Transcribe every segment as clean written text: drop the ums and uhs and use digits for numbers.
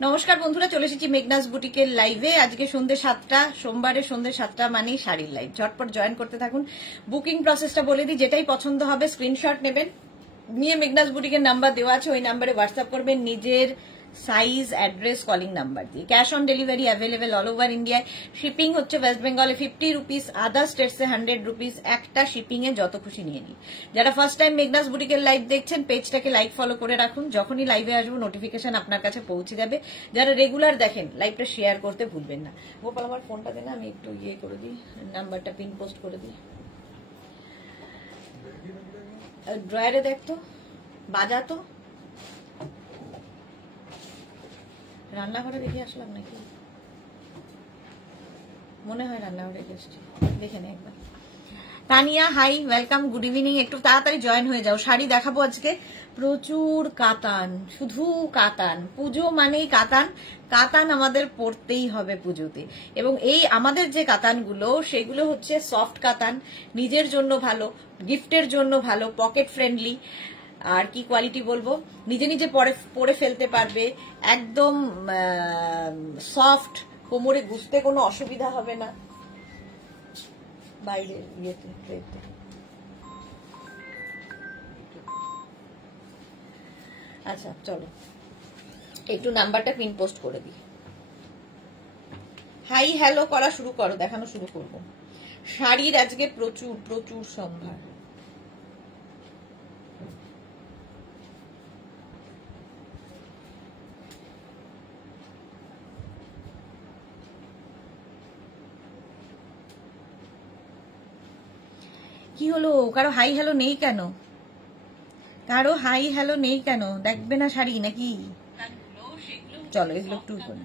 নমস্কার বন্ধুরা, চলে এসেছি মেঘনাস বুটিকের লাইভে। আজকে সন্ধ্যে 7টা, সোমবারে সন্ধ্যে 7টা মানেই শাড়ির লাইভ। ঝটপট জয়েন করতে থাকুন। বুকিং প্রসেসটা বলে দিই, যেটাই পছন্দ হবে স্ক্রিনশট নেবেন, নিয়ে মেঘনাস বুটিকের নাম্বার দেওয়া আছে, ওই নাম্বারে হোয়াটসঅ্যাপ করবেন নিজের সাইজ, অ্যাড্রেস, কলিং নাম্বার দিয়ে। Cash on delivery available all over ইন্ডিয়ায়। শিপিং হচ্ছে ওয়েস্ট বেঙ্গলে 50 রুপিস, আদার স্টেটসে 100 রুপিস। একটা শিপিং এ যত খুশি নিয়ে নিন। যারা ফার্স্ট টাইম মেঘনাস বুটিকের লাইভ দেখছেন, পেজটাকে লাইক ফলো করে রাখুন, যখনই লাইভে আসবো নোটিফিকেশন আপনার কাছে পৌঁছে যাবে। যারা রেগুলার দেখেন, লাইভটা শেয়ার করতে ভুলবেন না। গোপাল আমার ফোনটা দেন, আমি একটু ইয়ে করে দিই, নাম্বারটা পিন পোস্ট করে দিই। ড্রয়ারে দেখতো, বাজা তো, রান্নাঘরে রেখে আসলাম নাকি, মনে হয় রান্নাঘরে রেখে এসছি, দেখে নে একবার। Tania hi, welcome, good evening. একটু তাড়াতাড়ি জয়েন হয়ে যাও। শাড়ি দেখাবো আজকে, প্রচুর কাতান, শুধু কাতান। পুজো মানেই কাতান, কাতান আমাদের পরতেই হবে পুজোতে। এবং এই আমাদের যে কাতানগুলো, সেগুলো হচ্ছে সফট কাতান, নিজের জন্য ভালো, গিফটের জন্য ভালো, পকেট ফ্রেন্ডলি। আর কি কোয়ালিটি বলবো, নিজে নিজে পরে ফেলতে পারবে, একদম সফট, কোমরে গুছতে কোনো অসুবিধা হবে না। বাইরে ইয়েতে ট্রেতে আচ্ছা চলো একটু নাম্বারটা পিন পোস্ট করে দিই। হাই হ্যালো করা শুরু করো, দেখানো শুরু করবো। শাড়ির আজকে প্রচুর প্রচুর সম্ভার। কি হলো, কারো হাই হ্যালো নেই কেন? কারো হাই হ্যালো নেই কেন? দেখবে না শাড়ি নাকি? চলো এগুলো একটু করি।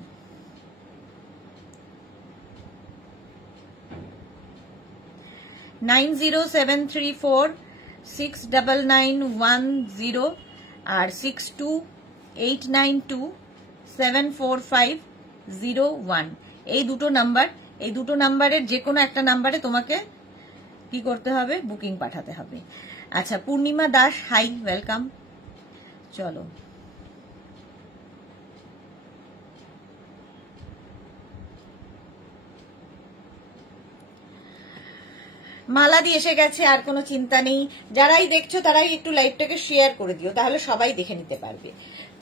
$9073469910 আর 6289274501, এই দুটো নাম্বার। এই দুটো নাম্বারের যে কোনো একটা নাম্বারে তোমাকে কি করতে হবে, বুকিং পাঠাতে হবে। আচ্ছা, পূর্ণিমা দাস হাই, ওয়েলকাম। চলো মালাদি এসে গেছে, আর কোনো চিন্তা নেই। যারাই দেখছো তারাই একটু লাইভটাকে শেয়ার করে দিও, তাহলে সবাই দেখে নিতে পারবে।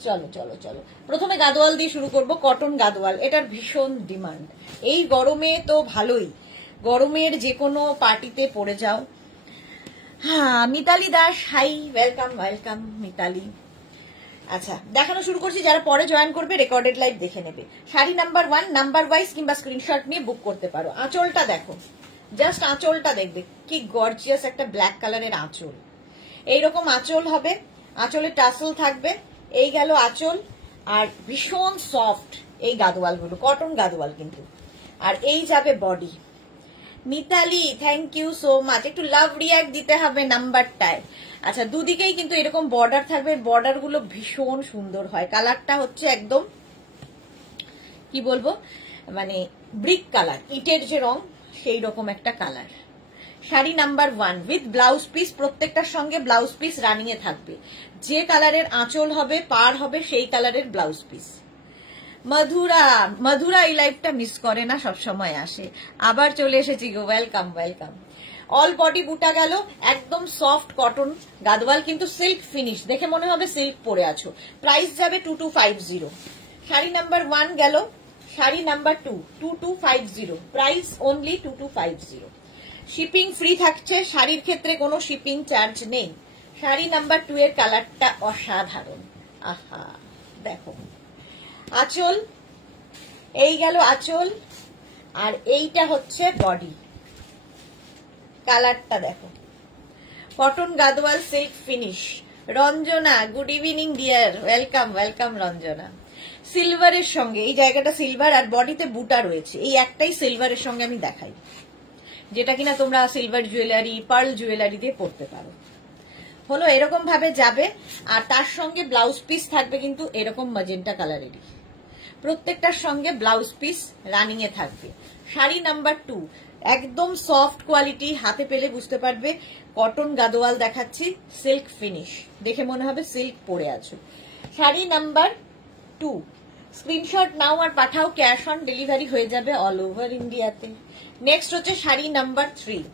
চলো চলো চলো, প্রথমে গাদোয়াল দিয়ে শুরু করব। কটন গাদোয়াল, এটার ভীষণ ডিমান্ড এই গরমে, তো ভালোই, গরমের যে কোনো পার্টিতে পরে যাও। হ্যাঁ, Mitali Das hi, welcome welcome Mitali. আচ্ছা, দেখানো শুরু করছি। যারা পরে জয়েন করবে রেকর্ডেড লাইভ দেখে নেবে। শাড়ি নাম্বার 1 নাম্বার ওয়াইজ কিংবা স্ক্রিনশট নিয়ে বুক করতে পারো। আঁচলটা দেখো, জাস্ট আঁচলটা দেখবে কি গর্জিয়াস একটা ব্ল্যাক কালারের আঁচল। এইরকম আঁচল হবে, আঁচলে টাসল থাকবে। এই গেল আঁচল, আর ভীষণ সফট এই গাদোয়াল গুলো, কটন গাদোয়াল কিন্তু। আর এই যাবে body. Mitali thank you so much, একটু লাভ রিয়াক্ট দিতে হবে নাম্বারটায়। আচ্ছা, দুদিকেই কিন্তু এরকম বর্ডার থাকবে, বর্ডার গুলো ভীষণ সুন্দর হয়। কালারটা হচ্ছে একদম কি বলবো, মানে ব্রিক কালার, ইটের যে রং সেই রকম একটা colour. Sari number 1 with blouse piece, প্রত্যেকটার সঙ্গে ব্লাউজ পিস রানিং এ থাকবে। যে কালারের আঁচল হবে, পার হবে, সেই কালারের ব্লাউজ পিস। মধুরা, মধুরা এই লাইফটা মিস করে না, সব সময় আসে। আবার চলে এসেছি গো, ওয়েলকাম ওয়েলকাম। অল বডি বুটা গেল, একদম সফট কটন গাদওয়াল, কিন্তু সিল্ক ফিনিশ, দেখে মনে হবে সিল্ক পরে আছো। প্রাইস যাবে 2250। শাড়ি নাম্বার 1 গেল। Sari number 2 2250, price only 2250। Shipping free থাকছে, শাড়ির ক্ষেত্রে কোনো শিপিং চার্জ নেই। শাড়ি নাম্বার 2 এর কালারটা অসাধারণ, আহা দেখো। আঁচল, এই গেল আঁচল, আর এইটা হচ্ছে বডি। কালারটা দেখো, cotton Gadwal silk finish. Ranjana good evening dear, welcome welcome Ranjana. সিলভারের সঙ্গে, এই জায়গাটা সিলভার, আর বডিতে বুটা রয়েছে। এই একটাই সিলভারের সঙ্গে আমি দেখাই, যেটা কিনা তোমরা সিলভার জুয়েলারি, পার্ল জুয়েলারি দিয়ে পরতে পারো। হলো এরকম ভাবে যাবে, আর তার সঙ্গে ব্লাউজ পিস থাকবে কিন্তু এরকম ম্যাজেন্টা কালারেরই। প্রত্যেকটার সঙ্গে ব্লাউজ পিস রানিং এ থাকবে। শাড়ি নাম্বার 2 একদম সফট কোয়ালিটি, হাতে পেলে বুঝতে পারবে। কটন গাদোয়াল দেখাচ্ছি, সিল্ক ফিনিশ, দেখে মনে হবে সিল্ক পরে আছো। শাড়ি নাম্বার 2 স্ক্রিনশট নাও আর পাঠাও, ক্যাশ অন ডেলিভারি হয়ে যাবে অল ওভার ইন্ডিয়াতে। নেক্সট হচ্ছে শাড়ি নাম্বার 3,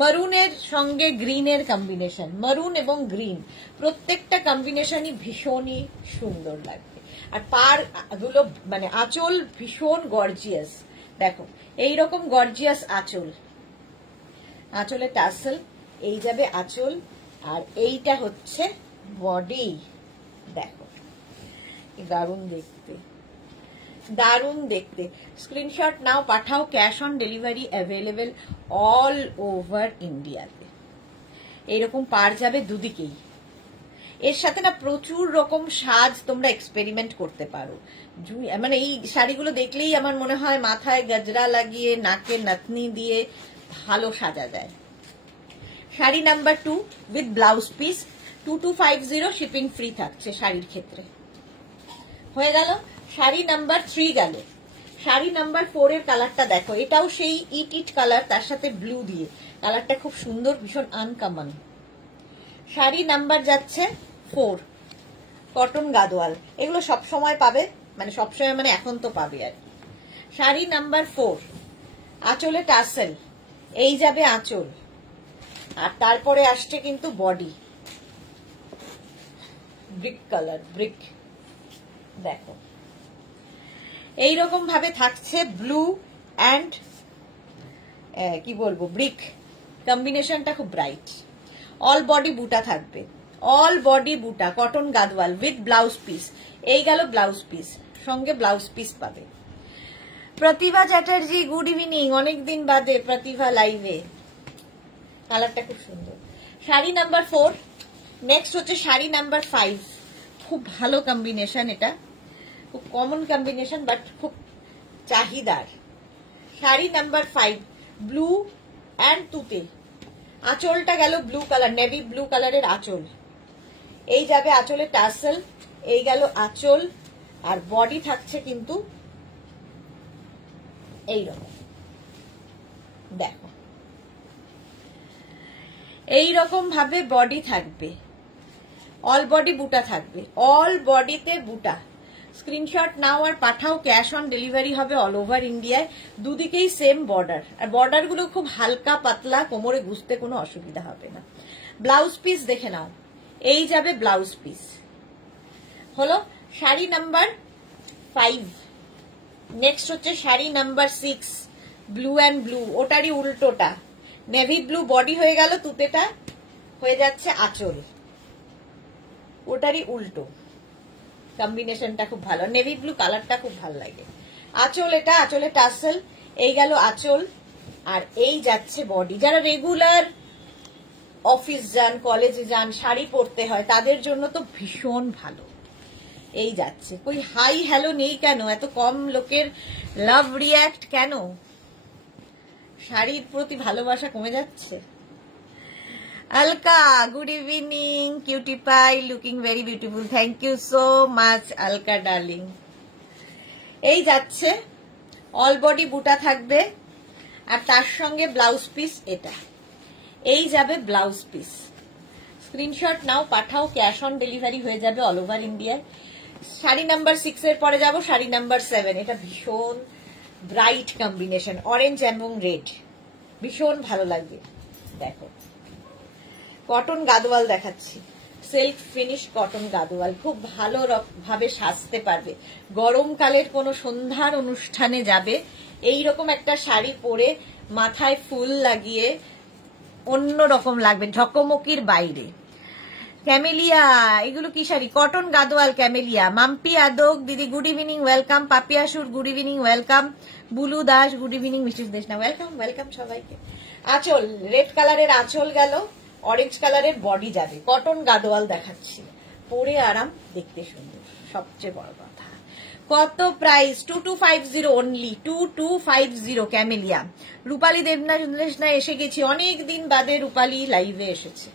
মারুনের সঙ্গে গ্রিনের কম্বিনেশন। মারুন এবং গ্রিন প্রত্যেকটা কম্বিনেশনই ভীষণই সুন্দর লাগবে। আর পার গুলো মানে আঁচল ভীষণ গর্জিয়াস, দেখো এইরকম গর্জিয়াস আঁচল, আঁচলে টাসেল, এই যাবে আঁচল, আর এইটা হচ্ছে বডি। দেখো দারুণ দেখতে, দারুণ দেখতে। স্ক্রিনশট নাও পাঠাও, cash on delivery available all over ইন্ডিয়াতে। এইরকম পার যাবে দুদিকেই। এর সাথে না প্রচুর রকম সাজ তোমরা এক্সপেরিমেন্ট করতে পারো। মানে এই শাড়িগুলো দেখলেই আমার মনে হয় মাথায় গজরা লাগিয়ে নাকে নাতনি দিয়ে ভালো সাজা যায়। Sari number 2 with blouse piece, 2250 shipping free থাকছে শাড়ির ক্ষেত্রে। হয়ে গেল শাড়ি নাম্বার 3 গেল। শাড়ি নাম্বার 4 এর কালারটা দেখো, এটাও সেই ইট ইট কালার, তার সাথে ব্লু দিয়ে, কালারটা খুব সুন্দর, ভীষণ আনকমন। শাড়ি নাম্বার যাচ্ছে 4, কটন গাদোয়াল, এগুলো সব সময় পাবে, মানে সবসময় মানে এখন তো পাবে আর কি। শাড়ি নাম্বার 4, আঁচলে টাসেল, এই যাবে আঁচল, আর তারপরে আসছে কিন্তু বডি ব্রিক কালার, ব্রিক। দেখো এইরকম ভাবে থাকছে ব্লু অ্যান্ড কি বলবো ব্রিক কম্বিনেশনটা খুব ব্রাইট। অল বডি বুটা থাকবে, অল বডি বুটা, cotton Gadwal with blouse piece. এই গেল ব্লাউজ পিস, সঙ্গে ব্লাউজ পিস পাবে। প্রতিভা চ্যাটার্জি গুড ইভিনিং, অনেকদিন বাদে প্রতিভা লাইভে, কালারটা খুব সুন্দর। শাড়ি নাম্বার 4, নেক্সট হচ্ছে শাড়ি নাম্বার 5, খুব ভালো কম্বিনেশন, এটা খুব কমন কম্বিনেশন বাট খুব চাহিদার। শাড়ি নাম্বার 5, ব্লু অ্যান্ড তুতে, আঁচলটা গেল ব্লু কালার, নেভি ব্লু কালারের আঁচল, এই যাবে আঁচলে টাসেল, এই গেল আঁচল, আর বডি থাকছে কিন্তু এইরকম। দেখো এইরকম ভাবে বডি থাকবে, অল বডি বুটা থাকবে, অল বডিতে বুটা। স্ক্রিনশট নাও আর পাঠাও, ক্যাশ অন ডেলিভারি হবে অল ওভার ইন্ডিয়ায়। দুদিকেই সেম বর্ডার, আর বর্ডার গুলো খুব হালকা পাতলা, কোমরে গুজতে কোনো অসুবিধা হবে না। ব্লাউজ পিস দেখে নাও, এই যাবে ব্লাউজ পিস। হলো শাড়ি নাম্বার 5। নেক্সট হচ্ছে sari number 6, blue and blue, ওটারই উল্টোটা, নেভি ব্লু বডি হয়ে গেল, তুতেটা হয়ে যাচ্ছে আঁচল, ওটারই উল্টো। কম্বিনেশনটা খুব ভালো, নেভি ব্লু কালারটা খুব ভালো লাগে। আঁচল, এটা আঁচলে টাসেল, এই গেল আঁচল, আর এই যাচ্ছে বডি। যারা রেগুলার অফিস যান, কলেজে যান, শাড়ি পরতে হয়, তাদের জন্য তো ভীষণ ভালো। এই যাচ্ছে, কই হাই হ্যালো নেই কেন? এত কম লোকের লাভ রিয়াক্ট কেন? শাড়ির প্রতি ভালোবাসা কমে যাচ্ছে? Alka good evening, cutie pie, looking very beautiful, thank you so much Alka darling. এই যাচ্ছে, অল বডি বুটা থাকবে, আর তার সঙ্গে ব্লাউজ পিস, এটা এই যাবে ব্লাউজ পিস। স্ক্রিনশট নাও পাঠাও, ক্যাশ অন ডেলিভারি হয়ে যাবে অল ওভার ইন্ডিয়ায়। শাড়ি নাম্বার 6 এর পরে যাব শাড়ি নাম্বার 7, এটা ভীষণ ব্রাইট কম্বিনেশন, অরেঞ্জ এবং রেড, ভীষণ ভালো লাগবে। দেখো কটন গাদোয়াল দেখাচ্ছি, সিল্ক ফিনিশ কটন গাদোয়াল, খুব ভালো ভাবে সাজতে পারবে। গরমকালের কোনো সন্ধ্যার অনুষ্ঠানে যাবে, এইরকম একটা শাড়ি পরে মাথায় ফুল লাগিয়ে অন্যরকম লাগবে, ঝকমকির বাইরে। ক্যামেলিয়া, এগুলো কি শাড়ি? Cotton Gadwal camellia. মাম্পি আদক দিদি গুড ইভিনিং, ওয়েলকাম। পাপিয়াসুর good evening, welcome. Bulu Das good evening, মিষ্টি দেশনা ওয়েলকাম, ওয়েলকাম সবাইকে। আঁচল, রেড কালারের আঁচল গেল, অরেঞ্জ কালারের বডি যাবে, কটন গাদোয়াল দেখাচ্ছি, পরে আরাম, দেখতে সুন্দর, সবচেয়ে বড় কথা। কত প্রাইস? 2250 only, 2250 camellia. রূপালী দেবনা এসে গেছি, অনেক দিন বাদে রূপালী লাইভে এসেছে।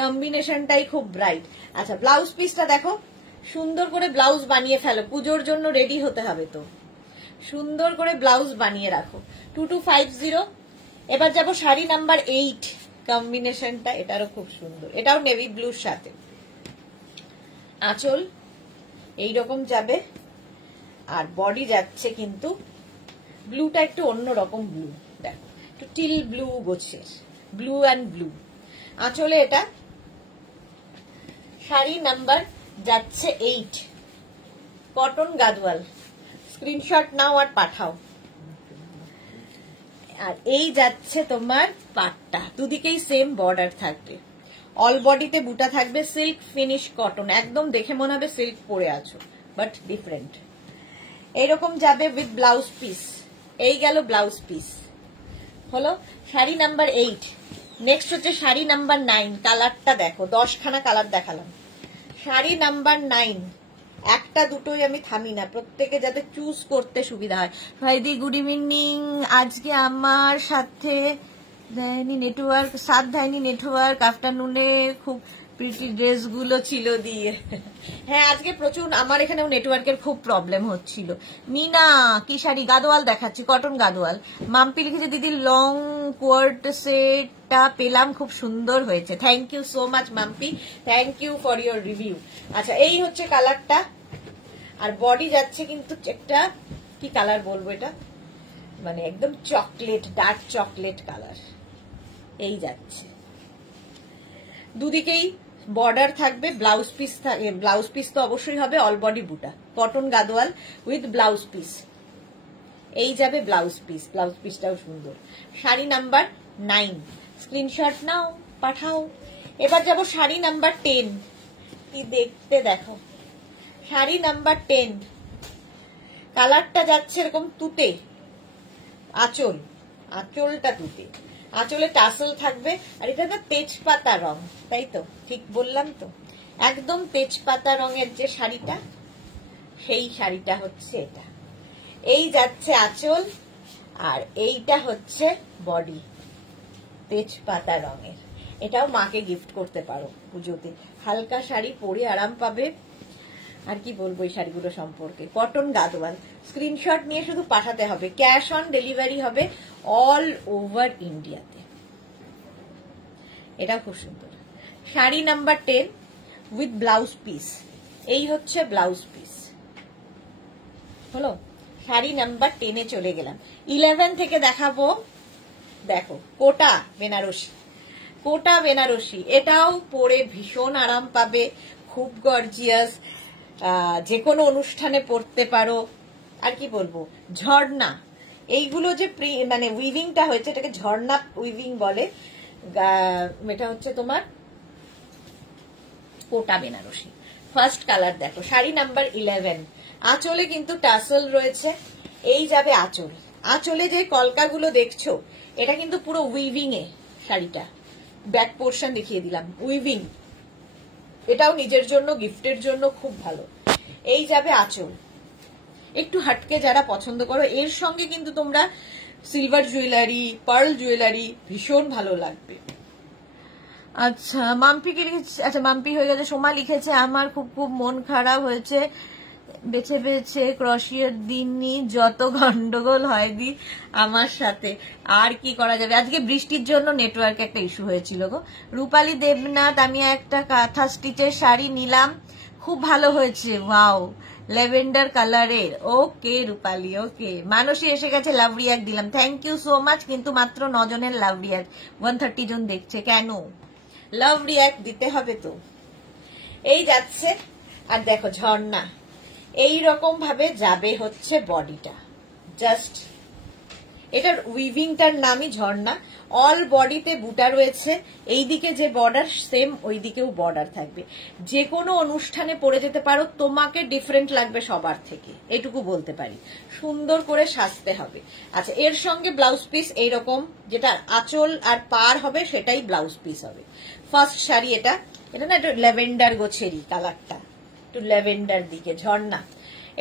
কম্বিনেশনটাই খুব ব্রাইট। আচ্ছা ব্লাউজ পিসটা দেখো, সুন্দর করে ব্লাউজ বানিয়ে ফেলো, পুজোর জন্য রেডি হতে হবে তো, সুন্দর করে ব্লাউজ বানিয়ে রাখো। 2250। এবার যাব শাড়ি নাম্বার 8, কম্বিনেশনটা এটারও খুব সুন্দর, এটাও নেভি ব্লুর সাথে, আঁচল এইরকম যাবে। আর বডি যাচ্ছে কিন্তু ব্লুটা একটু অন্যরকম ব্লু, দেখো একটু টিল ব্লু গোছের, ব্লু অ্যান্ড ব্লু। আঁচলে এটা শাড়ি নাম্বার যাচ্ছে 8, কটন গাদওয়াল। স্ক্রিনশট নাও আর পাঠাও। আর এই যাচ্ছে তোমার পাটটা, দুদিকেই সেম বর্ডার থাকবে, অল বডিতে বুটা থাকবে, সিল্ক ফিনিশ কটন, একদম দেখে মনে হবে সিল্ক পরে আছো বাট ডিফারেন্ট। এইরকম যাবে উইথ ব্লাউজ পিস। এই গেল ব্লাউজ পিস, হলো শাড়ি নাম্বার 8। নেক্সট হচ্ছে শাড়ি নাম্বার 9। কালারটা দেখো, 10খানা কালার দেখালাম। শাড়ি নাম্বার 9, একটা দুটোই আমি থামি না, প্রত্যেকে যাতে চুজ করতে সুবিধা হয়। ভাইদি গুড ইভিনিং। আজকে আমার সাথে দেয়নি নেটওয়ার্ক, সাথ দেয়নি নেটওয়ার্ক, আফটারনুনে খুব প্রিটি ড্রেস গুলো ছিল দিয়ে। হ্যাঁ আজকে প্রচুর আমার এখানেও নেটওয়ার্কের খুব প্রবলেম হচ্ছিল। মিনা কি শাড়ি? গাদোয়াল দেখাচ্ছি, কটন গাদোয়াল। মাম্পি লিখেছে দিদি লং কোয়ার্ট সেটটা পেলাম, খুব সুন্দর হয়েছে। Thank you so much Mampi, thank you for your review. আচ্ছা এই হচ্ছে কালারটা। আর বডি যাচ্ছে কিন্তু একটা কি কালার বলবো, এটা মানে একদম চকলেট, ডার্ক চকলেট কালার। এই যাচ্ছে, দুদিকেই বর্ডার থাকবে, ব্লাউজ পিস ব্লাউজ পিস তো অবশ্যই হবে, অল বডি বুটা, cotton Gadwal with blouse piece. এই যাবে ব্লাউজ পিস, ব্লাউজ পিসটাও সুন্দর। শাড়ি নাম্বার 9, স্ক্রিনশট নাও পাঠাও। এবার যাব শাড়ি নাম্বার 10। কি দেখতে দেখো, শাড়ি নাম্বার 10, কালারটা যাচ্ছে এরকম তুতে, আঁচল, আঁচলটা তুতে, আঁচলে টাসেল থাকবে। আর এটা তো তেজপাতা রং, তাই তো ঠিক বললাম তো? একদম তেজপাতা রঙের যে শাড়িটা, সেই শাড়িটা হচ্ছে এটা। এই যাচ্ছে আঁচল, আর এইটা হচ্ছে বডি, তেজপাতা রঙের। এটাও মাকে গিফট করতে পারো পুজোতে, হালকা শাড়ি পরে আরাম পাবে। আর কি বলবো এই শাড়িগুলো সম্পর্কে। কটন গাদোয়াল, স্ক্রিনশট নিয়ে শুধু পাঠাতে হবে, ক্যাশ অন ডেলিভারি হবে অল ওভার ইন্ডিয়াতে। এটা খুব সুন্দর। Sari number 10 with blouse piece. এই হচ্ছে ব্লাউজ পিস, হলো। শাড়ি নাম্বার 10-এ চলে গেলাম। 11 থেকে দেখাবো, দেখো কোটা বেনারসি, কোটা বেনারসি। এটাও পরে ভীষণ আরাম পাবে, খুব গর্জিয়াস, যে কোনো অনুষ্ঠানে পরতে পারো। আর কি বলবো, ঝর্ণা, এইগুলো যে মানে উইভিংটা হয়েছে এটাকে ঝর্ণা উইভিং বলে। এটা হচ্ছে তোমার কোটা বেনারসি। ফার্স্ট কালার দেখো, শাড়ি নাম্বার 11। আঁচলে কিন্তু টাসেল রয়েছে। এই যাবে আঁচল, আঁচলে যে কলকাগুলো দেখছো এটা কিন্তু পুরো উইভিং এ শাড়িটা। ব্যাক পোর্শন দেখিয়ে দিলাম, উইভিং। এটাও নিজের জন্য, গিফটের জন্য খুব ভালো। এই যাবে আঁচল, একটু হাটকে যারা পছন্দ করো, এর সঙ্গে কিন্তু তোমরা সিলভার জুয়েলারি, পার্ল জুয়েলারি ভীষণ ভালো লাগবে। আচ্ছা মাম্পি কি লিখেছে? আচ্ছা মাম্পি হয়ে গেছে। সোমা লিখেছে আমার খুব খুব মন খারাপ হয়েছে, বেছে বেছে ক্রসিয়ের দিনই যত গন্ডগোল হয়নি আমার সাথে, আর কি করা যাবে। আজকে বৃষ্টির জন্য নেটওয়ার্কে একটা ইস্যু হয়েছিল গো। রূপালী দেবনাথ, আমি একটা কাঁথা স্টিচের শাড়ি নিলাম, খুব ভালো হয়েছে, ওয়াও, ল্যাভেন্ডার কালারের। ওকে রূপালী, ওকে। মানসী এসে গেছে, লাভ রিয়াক্ট দিলাম, থ্যাংক ইউ সো মাচ। কিন্তু মাত্র 9 জনের লাভ রিয়াক্ট, 130 জন দেখছে, কেন? লাভ রিয়াক্ট দিতে হবে তো। এই যাচ্ছে, আর দেখো ঝর্ণা, এই রকম ভাবে যাবে হচ্ছে বডিটা, জাস্ট এটার উইভিংটার নামই ঝর্ণা। অল বডিতে বুটা রয়েছে, এইদিকে যে বর্ডার সেম ওই দিকেও বর্ডার থাকবে। যে কোনো অনুষ্ঠানে পরে যেতে পারো, তোমাকে ডিফারেন্ট লাগবে সবার থেকে, এটুকু বলতে পারি। সুন্দর করে সাজতে হবে। আচ্ছা এর সঙ্গে ব্লাউজ পিস এইরকম, যেটা আঁচল আর পার হবে সেটাই ব্লাউজ পিস হবে। ফার্স্ট শাড়ি এটা, এটা না একটু ল্যাভেন্ডার গোছেরই কালারটা, একটু ল্যাভেন্ডার দিকে, ঝর্ণা।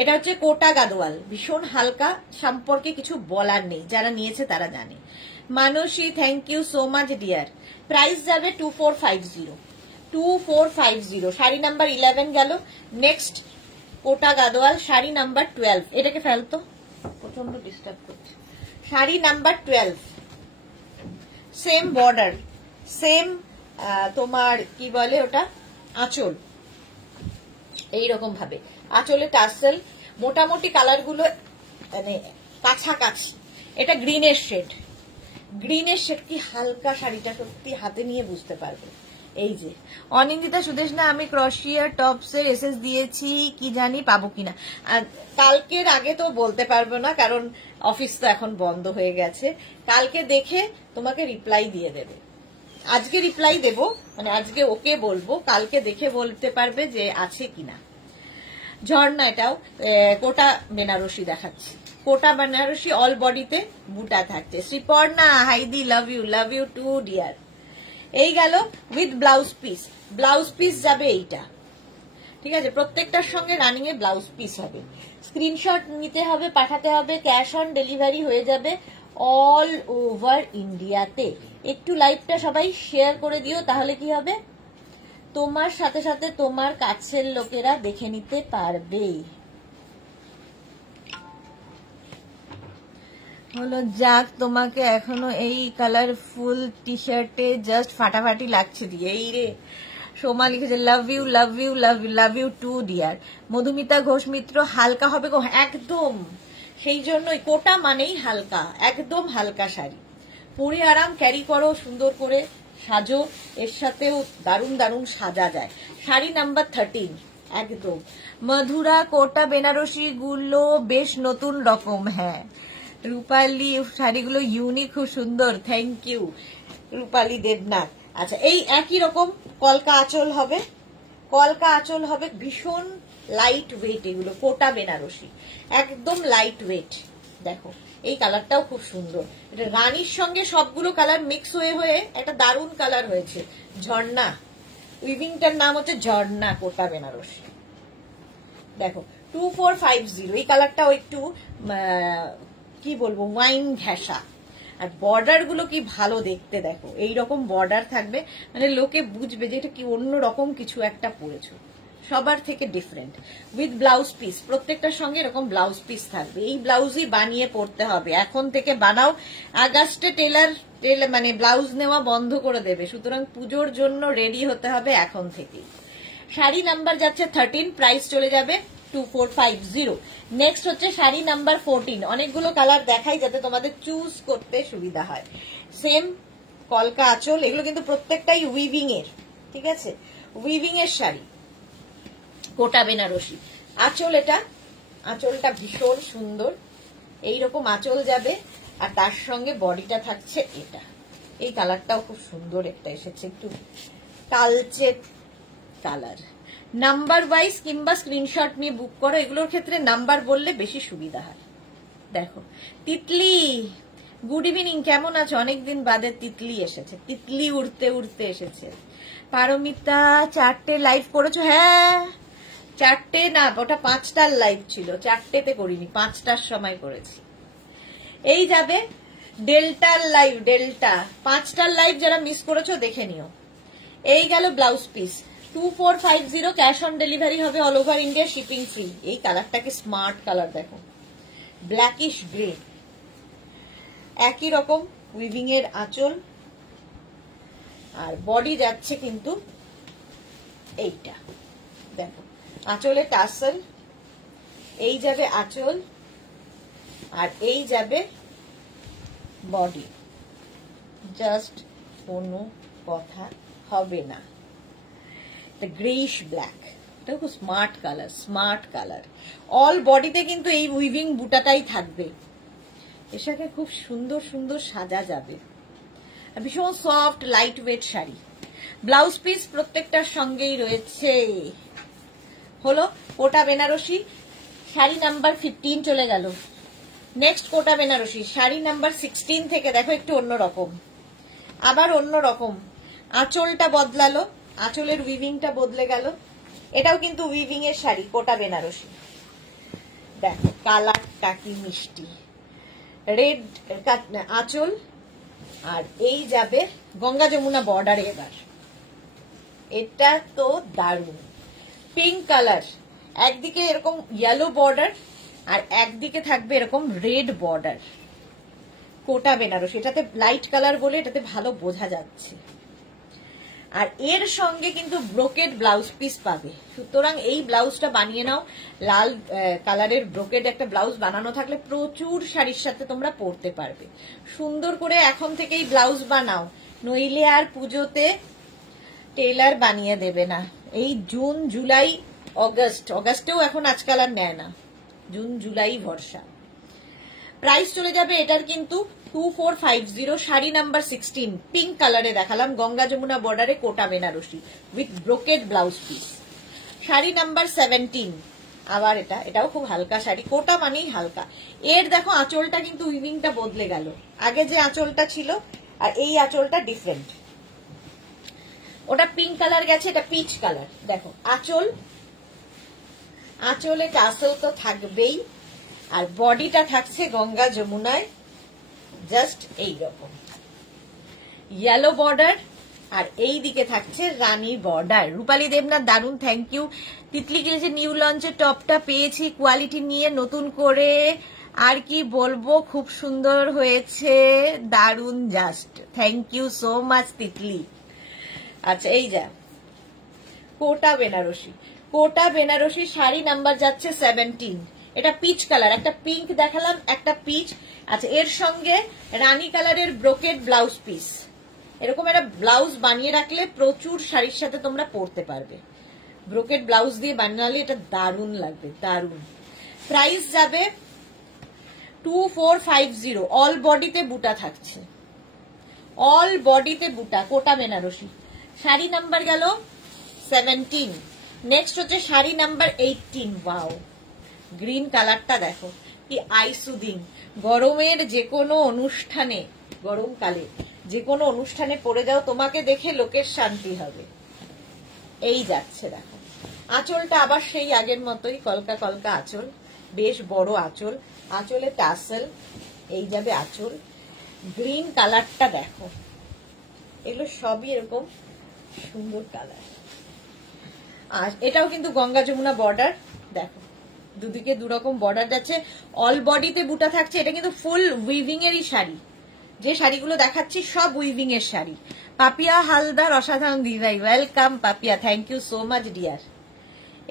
এটা হচ্ছে কোটা গাদোয়াল, ভীষণ হালকা, সম্পর্কে কিছু বলার নেই, যারা নিয়েছে তারা জানে। Manasi thank you so much dear. Price যাবে 2450, 2450। শাড়ি নাম্বার 11 গেল। Next Kota Gadwal, sari number 12। এটাকে ফেলতো, প্রচন্ড ডিস্টার্ব করছে। Sari number 12, same border, same তোমার কি বলে ওটা, আঁচল এইরকম ভাবে। আঁচলে টার্সেল, মোটামুটি কালারগুলো মানে কাছাকাছি। এটা গ্রিনের শেড, গ্রিনের শেড কি হালকা শাড়িটা, সত্যি হাতে নিয়ে বুঝতে পারবে। এই যে অনিন্দিতা সুদেশনা, আমি ক্রশিয়ার টপসের এসএস দিয়েছি, কি জানি পাবো কিনা। আর কালকের আগে তো বলতে পারবো না, কারণ অফিস তো এখন বন্ধ হয়ে গেছে। কালকে দেখে তোমাকে রিপ্লাই দিয়ে দেবে। আজকে রিপ্লাই দেব, মানে আজকে ওকে বলবো, কালকে দেখে বলতে পারবে যে আছে কিনা। ঝর্ণা, এটাও কোটা বেনারসি দেখাচ্ছি, কোটা বেনারসি অল বডিতে বুটা থাকছে। শ্রীপর্ণা, হাইদি, লাভ ইউ টু ডিয়ার। এই গেল with blouse piece, blouse piece যাবে এইটা, ঠিক আছে। প্রত্যেকটার সঙ্গে রানিং এ ব্লাউজ পিস হবে। স্ক্রিনশট নিতে হবে, পাঠাতে হবে, ক্যাশ অন ডেলিভারি হয়ে যাবে অল ওভার ইন্ডিয়াতে। একটু লাইভটা সবাই শেয়ার করে দিও, তাহলে কি হবে, তোমার সাথে সাথে তোমার কাছের লোকেরা দেখে নিতে পারবে। হলো যাক, তোমাকে এখনো এই কালারফুল টি শার্টে জাস্ট ফাটাফাটি লাগছে দিয়ে। এই রে সোমা লিখেছে love you love you love you love you too dear. Madhumita Ghosh Mitra, হালকা হবে গো, একদম সেই জন্যই কোটা মানেই হালকা, একদম হালকা শাড়ি পরে আরাম ক্যারি করো, সুন্দর করে সাজো, এর সাথেও দারুণ দারুণ সাজা যায়। শাড়ি নাম্বার 13 একদম। মধুরা, কোটা বেনারসি গুলো বেশ নতুন রকম। হ্যাঁ রূপালী, শাড়িগুলো ইউনিক, খুব সুন্দর, থ্যাংক ইউ রূপালী দেবনাথ। আচ্ছা, এই একই রকম কলকা আঁচল হবে, কলকা আঁচল হবে, ভীষণ লাইট ওয়েট, এগুলো কোটা বেনারসি একদম লাইট ওয়েট। দেখো এই কালারটাও খুব সুন্দর, এটা রানীর সঙ্গে সবগুলো কালার মিক্স হয়ে হয়ে একটা দারুণ কালার হয়েছে। ঝর্ণা, উইভিংটার নাম হচ্ছে ঝর্ণা কোটা বেনারসি। দেখো 2450, এই কালারটাও একটু কি বলবো ওয়াইন ঘেঁষা, আর বর্ডার গুলো কি ভালো দেখতে। দেখো এইরকম বর্ডার থাকবে, মানে লোকে বুঝবে যে এটা কি অন্য রকম কিছু একটা পরেছো, সবার থেকে ডিফারেন্ট। উইথ ব্লাউজ পিস, প্রত্যেকটার সঙ্গে এরকম ব্লাউজ পিস থাকবে। এই ব্লাউজই বানিয়ে পড়তে হবে, এখন থেকে বানাও। আগস্টে টেলার মানে ব্লাউজ নেওয়া বন্ধ করে দেবে, সুতরাং পুজোর জন্য রেডি হতে হবে এখন থেকেই। শাড়ি নাম্বার যাচ্ছে 13, প্রাইস চলে যাবে 2450। নেক্সট হচ্ছে শাড়ি নাম্বার 14। অনেকগুলো কালার দেখাই যাতে তোমাদের চুজ করতে সুবিধা হয়। সেম কলকা আঁচল, এগুলো কিন্তু প্রত্যেকটাই উইভিং এর, ঠিক আছে, উইভিং এর শাড়ি, কোটা বেনারসি। আঁচল, এটা আঁচলটা ভীষণ সুন্দর, এইরকম আঁচল যাবে, আর তার সঙ্গে বডিটা থাকছে এটা। এই কালারটাও খুব সুন্দর একটা এসেছে, একটু কালচে কালার। নাম্বার ওয়াইজ কিংবা স্ক্রিনশট নিয়ে বুক করো, এগুলোর ক্ষেত্রে নাম্বার বললে বেশি সুবিধা হয়। দেখো তিতলি, গুড ইভিনিং, কেমন আছো? অনেকদিন বাদে তিতলি এসেছে, তিতলি উড়তে উড়তে এসেছে। পারমিতা, 4টে লাইভ করেছো? হ্যাঁ 4টে না, ওটা 5টার লাইভ ছিল, 4টেতে করিনি, 5টার সময় করেছি। এই যাবে ডেল্টার লাইভ, ডেল্টা 5টার লাইভ যারা মিস করেছো দেখে নিও। এই গেল blouse piece 2450, cash on delivery হবে all over India, shipping free. এই কালারটাকে স্মার্ট কালার, দেখো ব্ল্যাকিশ গ্রে, একই রকম উইভিং এর আঁচল, আর বডি যাচ্ছে কিন্তু এইটা। দেখো আঁচলে টাসেল, এই যাবে আঁচল, আর এই যাবে বডি, জাস্ট কোনো কথা হবে না। গ্রেইশ ব্ল্যাক, এটা খুব smart colour, smart colour. All বডিতে কিন্তু এই উইভিং বুটাটাই থাকবে, এর সাথে খুব সুন্দর সুন্দর সাজা যাবে। ভীষণ soft light weight sari. Blouse piece প্রত্যেকটার সঙ্গেই রয়েছে। হলো কোটা বেনারসি, শাড়ি নাম্বার 15 চলে গেল। নেক্সট কোটা বেনারসি শাড়ি নাম্বার 16 থেকে দেখো একটু অন্যরকম, আবার অন্যরকম। আঁচলটা বদলালো, আঁচলের উইভিংটা বদলে গেল। এটাও কিন্তু উইভিং এর শাড়ি, কোটা বেনারসি। দেখো কালারটা কি মিষ্টি, রেড আঁচল, আর এই যাবে গঙ্গা যমুনা বর্ডারে। এবার এটা তো দারুণ, পিঙ্ক কালার, একদিকে এরকম ইয়েলো বর্ডার আর একদিকে থাকবে এরকম রেড বর্ডার। কোটা বেনারসি, এটাতে লাইট কালার বলে এটাতে ভালো বোঝা যাচ্ছে। আর এর সঙ্গে কিন্তু ব্রোকেড ব্লাউজ পিস পাবে। সুতরাং এই ব্লাউজটা বানিয়ে নাও, লাল কালারের ব্রোকেড একটা ব্লাউজ বানানো থাকলে প্রচুর শাড়ির সাথে তোমরা পরতে পারবে। সুন্দর করে এখন থেকেই ব্লাউজ বানাও, নইলে আর পুজোতে টেলার বানিয়ে দেবে না। এই জুন জুলাই অগাস্টেও এখন আজকাল আর নেয় না, জুন জুলাই ভরসা। প্রাইস চলে যাবে এটার কিন্তু 2450, শাড়ি নাম্বার 16, পিঙ্ক কালারে দেখালাম, গঙ্গা যমুনা বর্ডারে Kota Benarasi with brocade blouse piece. Sari number 17, আবার এটাও খুব হালকা শাড়ি, কোটা মানেই হালকা। এর দেখো আঁচলটা কিন্তু উইভিংটা বদলে গেল, আগে যে আঁচলটা ছিল আর এই আঁচলটা ডিফারেন্ট। ওটা পিঙ্ক কালার গেছে, এটা পিচ কালার। দেখো আঁচলে টাসেল তো থাকবেই, আর বডিটা থাকছে গঙ্গা যমুনায় জাস্ট এইরকম ইয়েলো বর্ডার, আর এই দিকে থাকছে রানী বর্ডার। রূপালী দেবনাথ দারুন, থ্যাংক ইউ। তিতলি গিলেছে নিউ লঞ্চের টপটা পেয়েছি কোয়ালিটি নিয়ে নতুন করে, আর কি বলবো, খুব সুন্দর হয়েছে, দারুন just, thank you so much Titli. আচ্ছা এই যা কোটা বেনারসি শাড়ি নাম্বার যাচ্ছে 17, এটা পিচ কালার, একটা পিঙ্ক দেখালাম, একটা পিচ। আচ্ছা এর সঙ্গে রানী কালারের ব্রোকেড ব্লাউজ পিস, এরকম একটা ব্লাউজ বানিয়ে রাখলে প্রচুর শাড়ির সাথে তোমরা পরতে পারবে। ব্রোকেড ব্লাউজ দিয়ে বানালে এটা দারুণ লাগবে, দারুণ। প্রাইস যাবে 2450, অল বডিতে বুটা থাকছে, অল বডিতে বুটা, কোটা বেনারসি। শাড়ি নাম্বার গেল 17, নেক্সট হচ্ছে শাড়ি নাম্বার 18। ওয়াও, গ্রিন কালারটা দেখো কি আইসুদিং, গরমের যে কোনো অনুষ্ঠানে, গরমকালে যে কোনো অনুষ্ঠানে পরে যাও, তোমাকে দেখে লোকের শান্তি হবে। এই যাচ্ছে দেখো, আঁচলটা আবার সেই আগের মতোই কলকা কলকা আঁচল, বেশ বড় আঁচল, আঁচলে টাসেল, এই যাবে আঁচল। গ্রিন কালারটা দেখো, এগুলো সবই এরকম সুন্দর কালার। আর এটাও কিন্তু গঙ্গা যমুনা বর্ডার, দেখো দুদিকে দুরকম বর্ডার যাচ্ছে, অল বডিতে বুটা থাকছে। এটা কিন্তু ফুল উইভিং এরই শাড়ি, যে শাড়িগুলো দেখাচ্ছি সব উইভিং এর শাড়ি। পাপিয়া হালদার অসাধারণ দিদাই, welcome Papiya, thank you so much dear.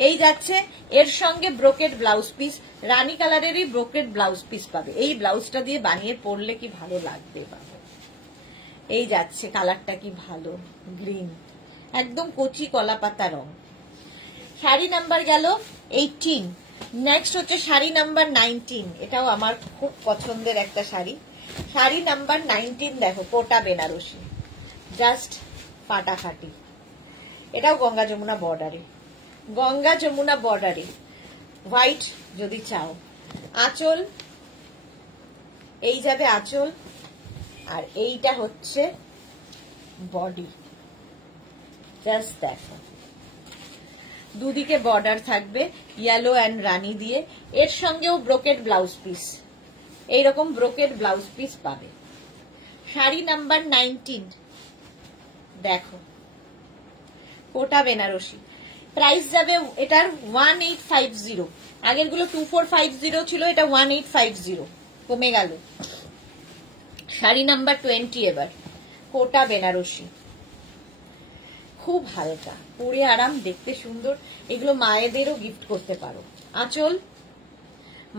এই যাচ্ছে এর সঙ্গে ব্রোকেড ব্লাউজ পিস, রানী কালারেরই ব্রোকেড ব্লাউজ পিস পাবে। এই ব্লাউজটা দিয়ে বানিয়ে পরলে কি ভালো লাগবে বাবা। এই যাচ্ছে কালারটা কি ভালো, গ্রিন, একদম কচি কলা পাতা রং। শাড়ি নাম্বার গেল 18, নেক্সট হচ্ছে শাড়ি নাম্বার 19, এটাও আমার খুব পছন্দের একটা শাড়ি। শাড়ি নাম্বার 19 দেখো, কোটা বেনারসি, জাস্ট ফাটাফাটি। এটাও গঙ্গা যমুনা বর্ডারে, গঙ্গা যমুনা বর্ডারে হোয়াইট যদি চাও। আঁচল, এই যাবে আঁচল, আর এইটা হচ্ছে বডি, জাস্ট দেখো দুদিকে বর্ডার থাকবে ইয়েলো অ্যান্ড রানী দিয়ে, এর সঙ্গেও ব্রোকেড ব্লাউজ পিস, এইরকম ব্রোকেড ব্লাউজ পিস পাবে। শাড়ি নাম্বার 19 দেখো, কোটা বেনারসি। প্রাইস যাবে এটার 1850, আগের গুলো 2450 ছিল, এটা 1850, কমে গেল। শাড়ি নাম্বার 20 এবার, কোটা বেনারসি, খুব হালকা, পরে আরাম, দেখতে সুন্দর। এগুলো মায়েদেরও গিফট করতে পারো। আঁচল,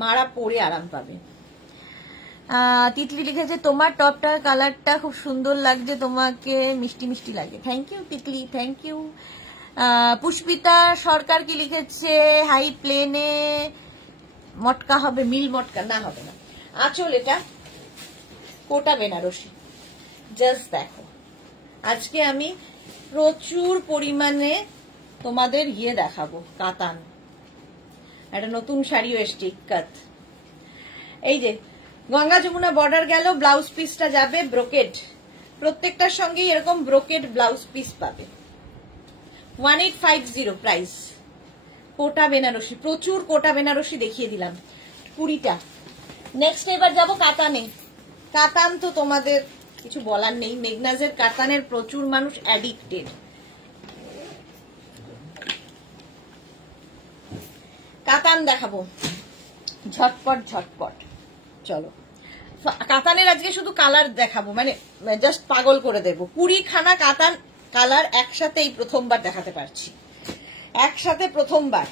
মারা পরে আরাম পাবে। তিতলি লিখেছে তোমার টপটার কালারটা খুব সুন্দর লাগছে, তোমাকে মিষ্টি মিষ্টি লাগে। Thank you Titli, thank you. Pushpita Sarkar কি লিখেছে, হাই প্লেনে মটকা হবে, মিল মটকা না, হবে না। আঁচল, এটা কোটা বেনারসি, জাস্ট দেখো। আজকে আমি প্রচুর পরিমাণে তোমাদের ইয়ে দেখাবো, কাতান, একটা নতুন শাড়িও এসছে, ইক্কাত। এই যে গঙ্গা যমুনা বর্ডার গেল, ব্লাউজ পিসটা যাবে ব্রোকেড, প্রত্যেকটার সঙ্গেই এরকম ব্রোকেড ব্লাউজ পিস পাবে। 1850 প্রাইস, কোটা বেনারসি, প্রচুর কোটা বেনারসি দেখিয়ে দিলাম 20টা। নেক্সট এবার যাব কাতানে। কাতান তো তোমাদের কিছু বলার নেই, মেঘনাজের কাতানের প্রচুর মানুষ অ্যাডিক্টেড। কাতান দেখাবো ঝটপট ঝটপট, চলো। কাতানের আজকে শুধু কালার দেখাবো, মানে জাস্ট পাগল করে দেবো। 20 খানা কাতান কালার একসাথে এই প্রথমবার দেখাতে পারছি, একসাথে প্রথমবার।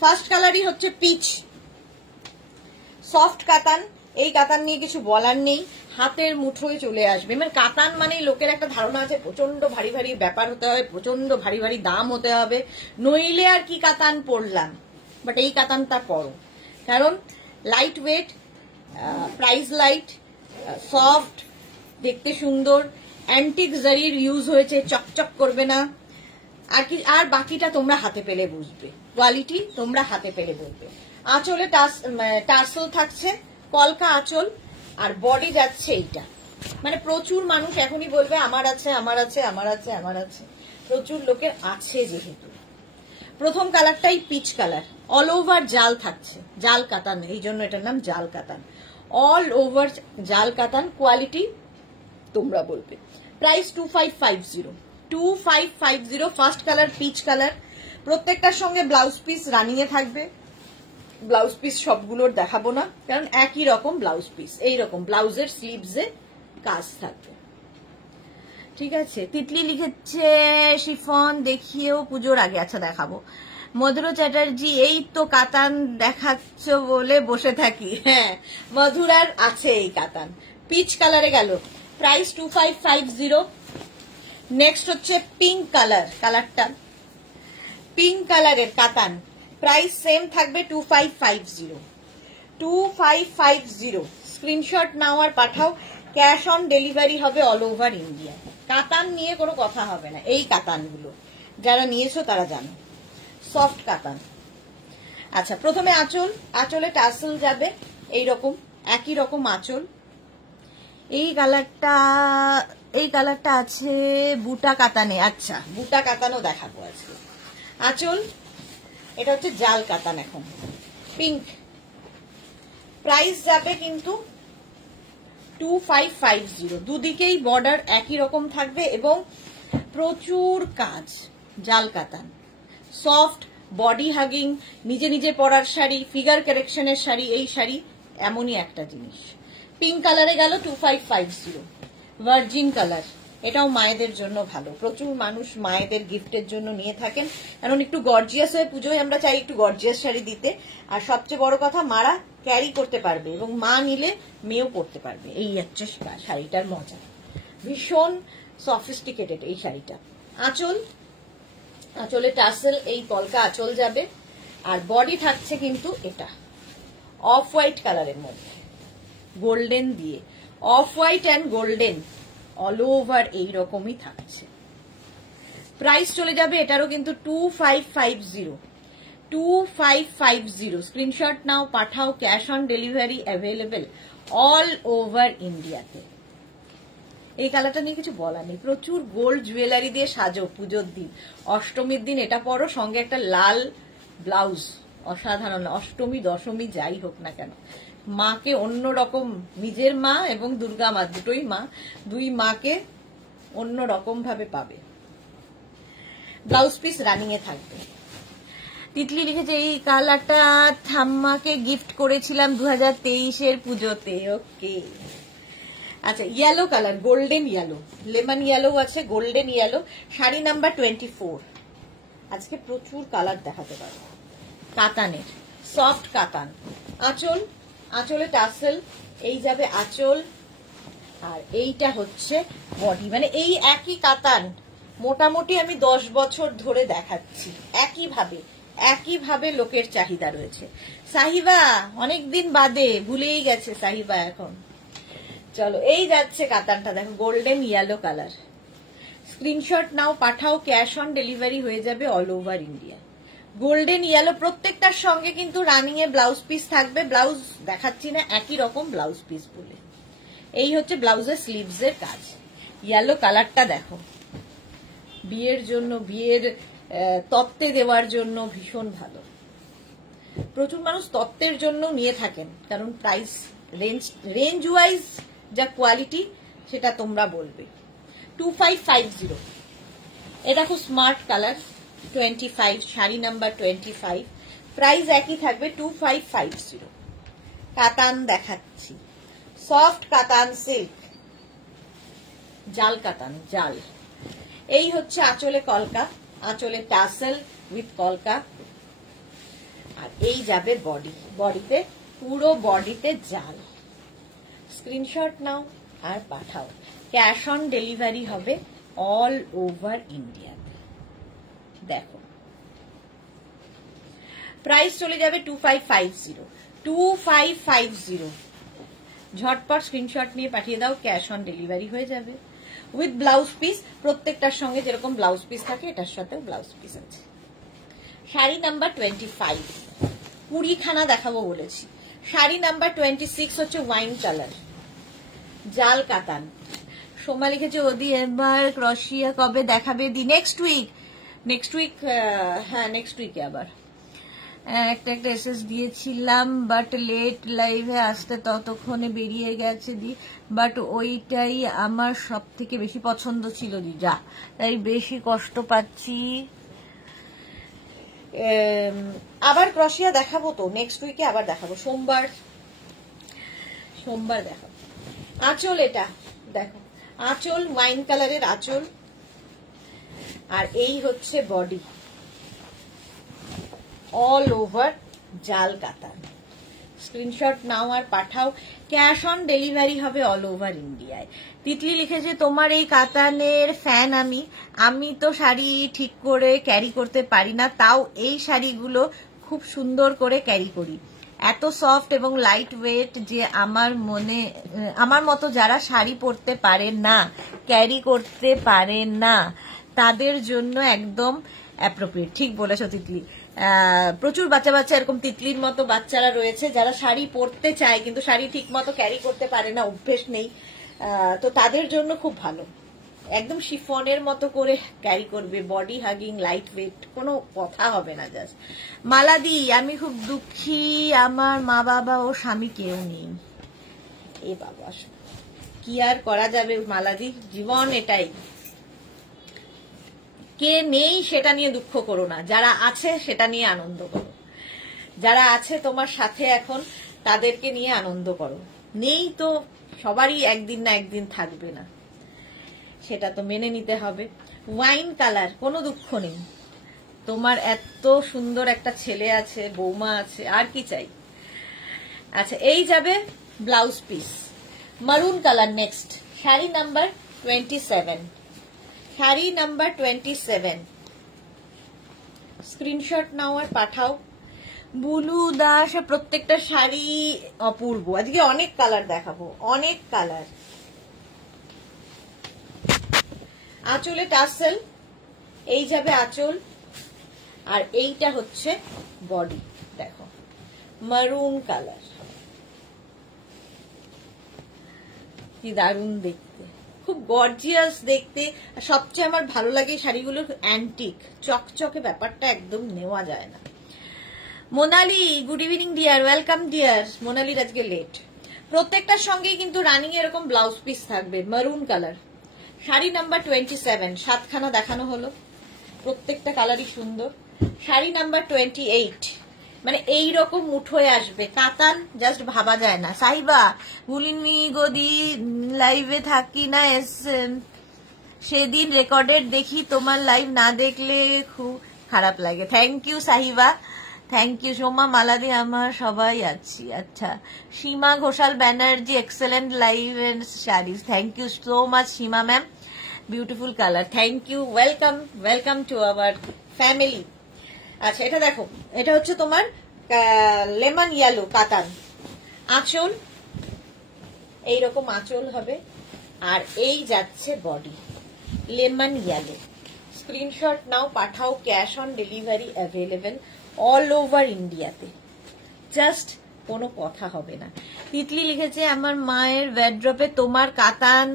ফার্স্ট কালারই হচ্ছে পিচ, সফট কাতান। এই কাতান নিয়ে কিছু বলার নেই, হাতের মুঠোয় চলে আসবে। মানে কাতান মানে লোকের একটা ধারণা আছে প্রচন্ড ভারী ভারী ব্যাপার হতে হবে, প্রচন্ড ভারী ভারী দাম হতে হবে, নইলে আর কি কাতান পরলাম। বাট এই কাতানটা পরো, কারণ light weight, price light, soft, দেখতে সুন্দর, অ্যান্টিক জারির ইউজ হয়েছে, চকচক করবে না। আর বাকিটা তোমরা হাতে পেলে বুঝবে, কোয়ালিটি তোমরা হাতে পেলে বুঝবে। আঁচলে টার্সেল থাকছে, কলকা আঁচল, আর বডি যাচ্ছে এইটা। মানে প্রচুর মানুষ এখনই বলবে আমার আছে আমার আছে আমার আছে আমার আছে, প্রচুর লোকের আছে যেহেতু। প্রথম কালারটাই পিচ কালার, অল ওভার জাল থাকছে, জাল কাতান, এই জন্য এটার নাম জাল কাতান। অল ওভার জাল কাতান, কোয়ালিটি তোমরা বলবে। Price 2550, 2550। First colour peach colour, প্রত্যেকটার সঙ্গে ব্লাউজ পিস রানিং এ থাকবে। ব্লাউজ পিস সবগুলোর দেখাবো না, কারণ একই রকম ব্লাউজ পিস, এইরকম ব্লাউজের স্লিভসে কাজ থাকবে। ঠিক আছে, তিতলি লিখেছে শিফন দেখিয়েও পুজোর আগে। আচ্ছা দেখাবো। মধুর চ্যাটার্জি, এই তো কাতান দেখাচ্ছ বলে বসে থাকি। হ্যাঁ, মধুরার আছে এই কাতান, পিচ কালারে গেল। প্রাইস 2550। নেক্সট হচ্ছে পিঙ্ক কালার, কালারটা পিঙ্ক কালারের কাতান, প্রাইস সেম থাকবে 2550, 2550। স্ক্রিনশট নাও আর পাঠাও, ক্যাশ অন ডেলিভারি হবে অল ওভার ইন্ডিয়া। কাতান নিয়ে কোনো কথা হবে না, এই কাতানগুলো যারা নিয়েছো তারা জানো, সফট কাতান। আচ্ছা, প্রথমে আঁচল, আঁচলে টার্সেল যাবে এইরকম, একই রকম আঁচল। এই কালারটা আছে বুটা কাতানে। আচ্ছা, বুটা কাতানও দেখাবো আজকে। আঁচল, এটা হচ্ছে জাল কাতান, এখন পিঙ্ক। প্রাইস যাবে কিন্তু 2550। দুদিকেই বর্ডার একই রকম থাকবে এবং প্রচুর কাজ, জাল কাতান, সফট, বডি হাগিং, নিজে নিজে পরার শাড়ি, ফিগার কারেকশনের শাড়ি। এই শাড়ি এমনই একটা জিনিস। পিঙ্ক কালারে গেল 2550। ভার্জিন কালার, এটাও মায়েদের জন্য ভালো, প্রচুর মানুষ মায়েদের গিফটের জন্য নিয়ে থাকেন, কারণ একটু গর্জিয়াস হয়ে পুজোয় আমরা চাই একটু গর্জিয়াস শাড়ি দিতে। আর সবচেয়ে বড় কথা, মারা ক্যারি করতে পারবে এবং মা নিলে মেয়েও পরতে পারবে। এই হচ্ছে শাড়িটার মজা, ভীষণ সফিস্টিকেটেড এই শাড়িটা। আঁচল, আঁচলে টার্সেল, এই কলকা আঁচল যাবে। আর বডি থাকছে কিন্তু এটা অফ হোয়াইট কালারের মধ্যে, গোল্ডেন দিয়ে, off white and golden all over এইরকমই থাকছে। প্রাইস চলে যাবে এটারও কিন্তু 2550, 2550। স্ক্রিনশট নাও পাঠাও, cash on delivery available all over ইন্ডিয়াতে। এই কালারটা নিয়ে কিছু বলার নেই, প্রচুর গোল্ড জুয়েলারি দিয়ে সাজো পুজোর দিন, অষ্টমীর দিন এটা পরো, সঙ্গে একটা লাল ব্লাউজ, অসাধারণ। অষ্টমী দশমী যাই হোক না কেন, মাকে অন্যরকম, নিজের মা এবং দুর্গা মা দুটোই মা, দুই মাকে অন্যরকম ভাবে পাবে। ব্লাউজ পিস রানিং এ থাকবে। তিতলি লিখেছে এই কালারটা ঠাম্মাকে গিফট করেছিলাম 2023-এর পুজোতে। ওকে, আচ্ছা, yellow colour, golden yellow, lemon yellow আছে, গোল্ডেন ইয়েলো, শাড়ি নাম্বার 24। আজকে প্রচুর কালার দেখাতে পারবো। কাতানের, সফট কাতান। আঁচল, আঁচলে টার্সেল, এই যাবে আঁচল, আর এইটা হচ্ছে বডি। মানে এই একই কাতান মোটামুটি আমি 10 বছর ধরে দেখাচ্ছি, একইভাবে লোকের চাহিদা রয়েছে। সাহিবা অনেকদিন বাদে, ভুলেই গেছে সাহিবা এখন। চলো, এই যাচ্ছে কাতানটা, দেখো গোল্ডেন ইয়েলো কালার। স্ক্রিনশট নাও পাঠাও, ক্যাশ অন ডেলিভারি হয়ে যাবে all over India. Golden yellow, প্রত্যেকটার সঙ্গে কিন্তু রানিং এ ব্লাউজ পিস থাকবে। ব্লাউজ দেখাচ্ছি না, একই রকম ব্লাউজ পিস বলে। এই হচ্ছে ব্লাউজের স্লিভস এর কাজ। ইয়েলো কালারটা দেখো, বিয়ের জন্য, বিয়ের তত্ত্বে দেওয়ার জন্য ভীষণ ভালো। প্রচুর মানুষ তত্ত্বের জন্য নিয়ে থাকেন, কারণ প্রাইস রেঞ্জ ওয়াইজ যা কোয়ালিটি সেটা তোমরা বলবে। 2550। এটা খুব smart colour, 25, sari number 25। Price একই থাকবে 2550। কাতান দেখাচ্ছি, সফট কাতান সিল্ক, জাল কাতান, জাল। এই হচ্ছে আঁচলে কলকা, আঁচলে টাসেল উইথ কলকা। আর এই যাবে বডি, বডিতে পুরো বডিতে জাল। স্ক্রিনশট নাও আর পাঠাও। ক্যাশ অন ডেলিভারি হবে অল ওভার ইন্ডিয়া। দেখো প্রাইস চলে যাবে 2550, 2550। ঝটপট স্ক্রিনশট নিয়ে পাঠিয়ে দাও, ক্যাশ অন ডেলিভারি হয়ে যাবে উইথ ব্লাউজ পিস। প্রত্যেকটার সঙ্গে যেরকম ব্লাউজ পিস থাকে এটার সাথেও ব্লাউজ পিস আছে। শাড়ি নাম্বার 25, 20 খানা দেখাবো বলেছি। শাড়ি নাম্বার 26 হচ্ছে ওয়াইন কালার, জাল কাতান। সোমা লিখেছে ওদি এবার ক্রশিয়া কবে দেখাবে দি? নেক্সট উইক, নেক্সট উইক, হ্যাঁ নেক্সট উইকে আবার। একটা এসএস দিয়েছিলাম বাট লেট লাইভে আসতে ততক্ষণে বেরিয়ে গেছে দি, বাট ওইটাই আমার সব থেকে বেশি পছন্দ ছিল দি, যা তাই বেশি কষ্ট পাচ্ছি। আবার ক্রশিয়া দেখাবো তো নেক্সট উইকে, আবার দেখাবো সোমবার, সোমবার দেখাবো। আঁচল এটা দেখো, আঁচল ওয়াইন কালারের আঁচল, আর এই হচ্ছে বডি অল ওভার জাল কাতান। স্ক্রিনশট নাও আর পাঠাও, ক্যাশ অন ডেলিভারি হবে অল ওভার ইন্ডিয়ায়। তিতলি লিখেছে তোমার এই কাতানের ফ্যান আমি, আমি তো শাড়ি ঠিক করে ক্যারি করতে পারি না, তাও এই শাড়িগুলো খুব সুন্দর করে ক্যারি করি, এত সফট এবং লাইট ওয়েট যে আমার মতো যারা শাড়ি পরতে পারে না, ক্যারি করতে পারে না, তাদের জন্য একদম অ্যাপ্রোপ্রিয়েট। ঠিক বলেছো তিতলি। প্রচুর বাচ্চা বাচ্চা এরকম তিতলির মতো বাচ্চারা রয়েছে যারা শাড়ি পরতে চায় কিন্তু শাড়ি ঠিক মতো ক্যারি করতে পারে না, অভ্যেস নেই, তো তাদের জন্য খুব ভালো। একদম শিফনের মতো করে ক্যারি করবে, বডি হাগিং, লাইট ওয়েট, কোনো কথা হবে না। জাস্ট মালাদি আমি খুব দুঃখী, আমার মা বাবা ও স্বামী কেউ নেই। এ বাবা, কি আর করা যাবে মালাদি, জীবন এটাই। কে নেই সেটা নিয়ে দুঃখ করো না, যারা আছে সেটা নিয়ে আনন্দ করো। যারা আছে তোমার সাথে এখন তাদেরকে নিয়ে আনন্দ করো। নেই তো সবারই একদিন না একদিন থাকবে না, সেটা তো মেনে নিতে হবে। ওয়াইন কালার, কোনো দুঃখ নেই, তোমার এত সুন্দর একটা ছেলে আছে, বৌমা আছে, আর কি চাই। আচ্ছা এই যাবে blouse piece, maroon colour. Next sari number 27, sari number 27। স্ক্রিনশট নাও আর পাঠাও। বুলু দাস, প্রত্যেকটা শাড়ি অপূর্ব। আজকে অনেক কালার দেখাবো, অনেক কালার। আঁচলে টাসেল, এই যাবে আঁচল, আর এইটা হচ্ছে বডি। দেখো মারুন কালার, কি দারুণ দেখতে, খুব গর্জিয়াস দেখতে। সবচেয়ে আমার ভালো লাগে শাড়িগুলো অ্যান্টিক, চকচকে ব্যাপারটা একদম নেওয়া যায় না। Monali good evening dear, welcome dear. মোনালির আজকে লেট। প্রত্যেকটার সঙ্গেই কিন্তু রানিং এরকম ব্লাউজ পিস থাকবে, মারুন কালার। শাড়ি নাম্বার 27, 7খানা দেখানো হলো, প্রত্যেকটা কালারই সুন্দর। শাড়ি নাম্বার 28, মানে এইরকম মুঠোয় আসবে, কাতান জাস্ট ভাবা যায় না। সাহিবা বুলিনি গদি লাইভে থাকি না, সেদিন রেকর্ডেড দেখি, তোমার লাইভ না দেখলে খুব খারাপ লাগে। Thank you Sahiba, thank you. Soma মালাদি আমার সবাই আছি। আচ্ছা Seema Ghoshal Banerjee, excellent live and saris, thank you so much Seema ma'am, beautiful colour, thank you, welcome, welcome to our family. আচ্ছা এটা দেখো, এটা হচ্ছে তোমার লেমন ইয়েলো কাতান। আঁচল এইরকম আঁচল হবে, আর এই যাচ্ছে বডি লেমন ইয়েলো। স্ক্রিনশট নাও পাঠাও, cash on delivery available all over ইন্ডিয়াতে, জাস্ট কোনো কথা হবে না। তিতলি লিখেছে আমার মায়ের ওয়ার্ড্রপে তোমার কাতান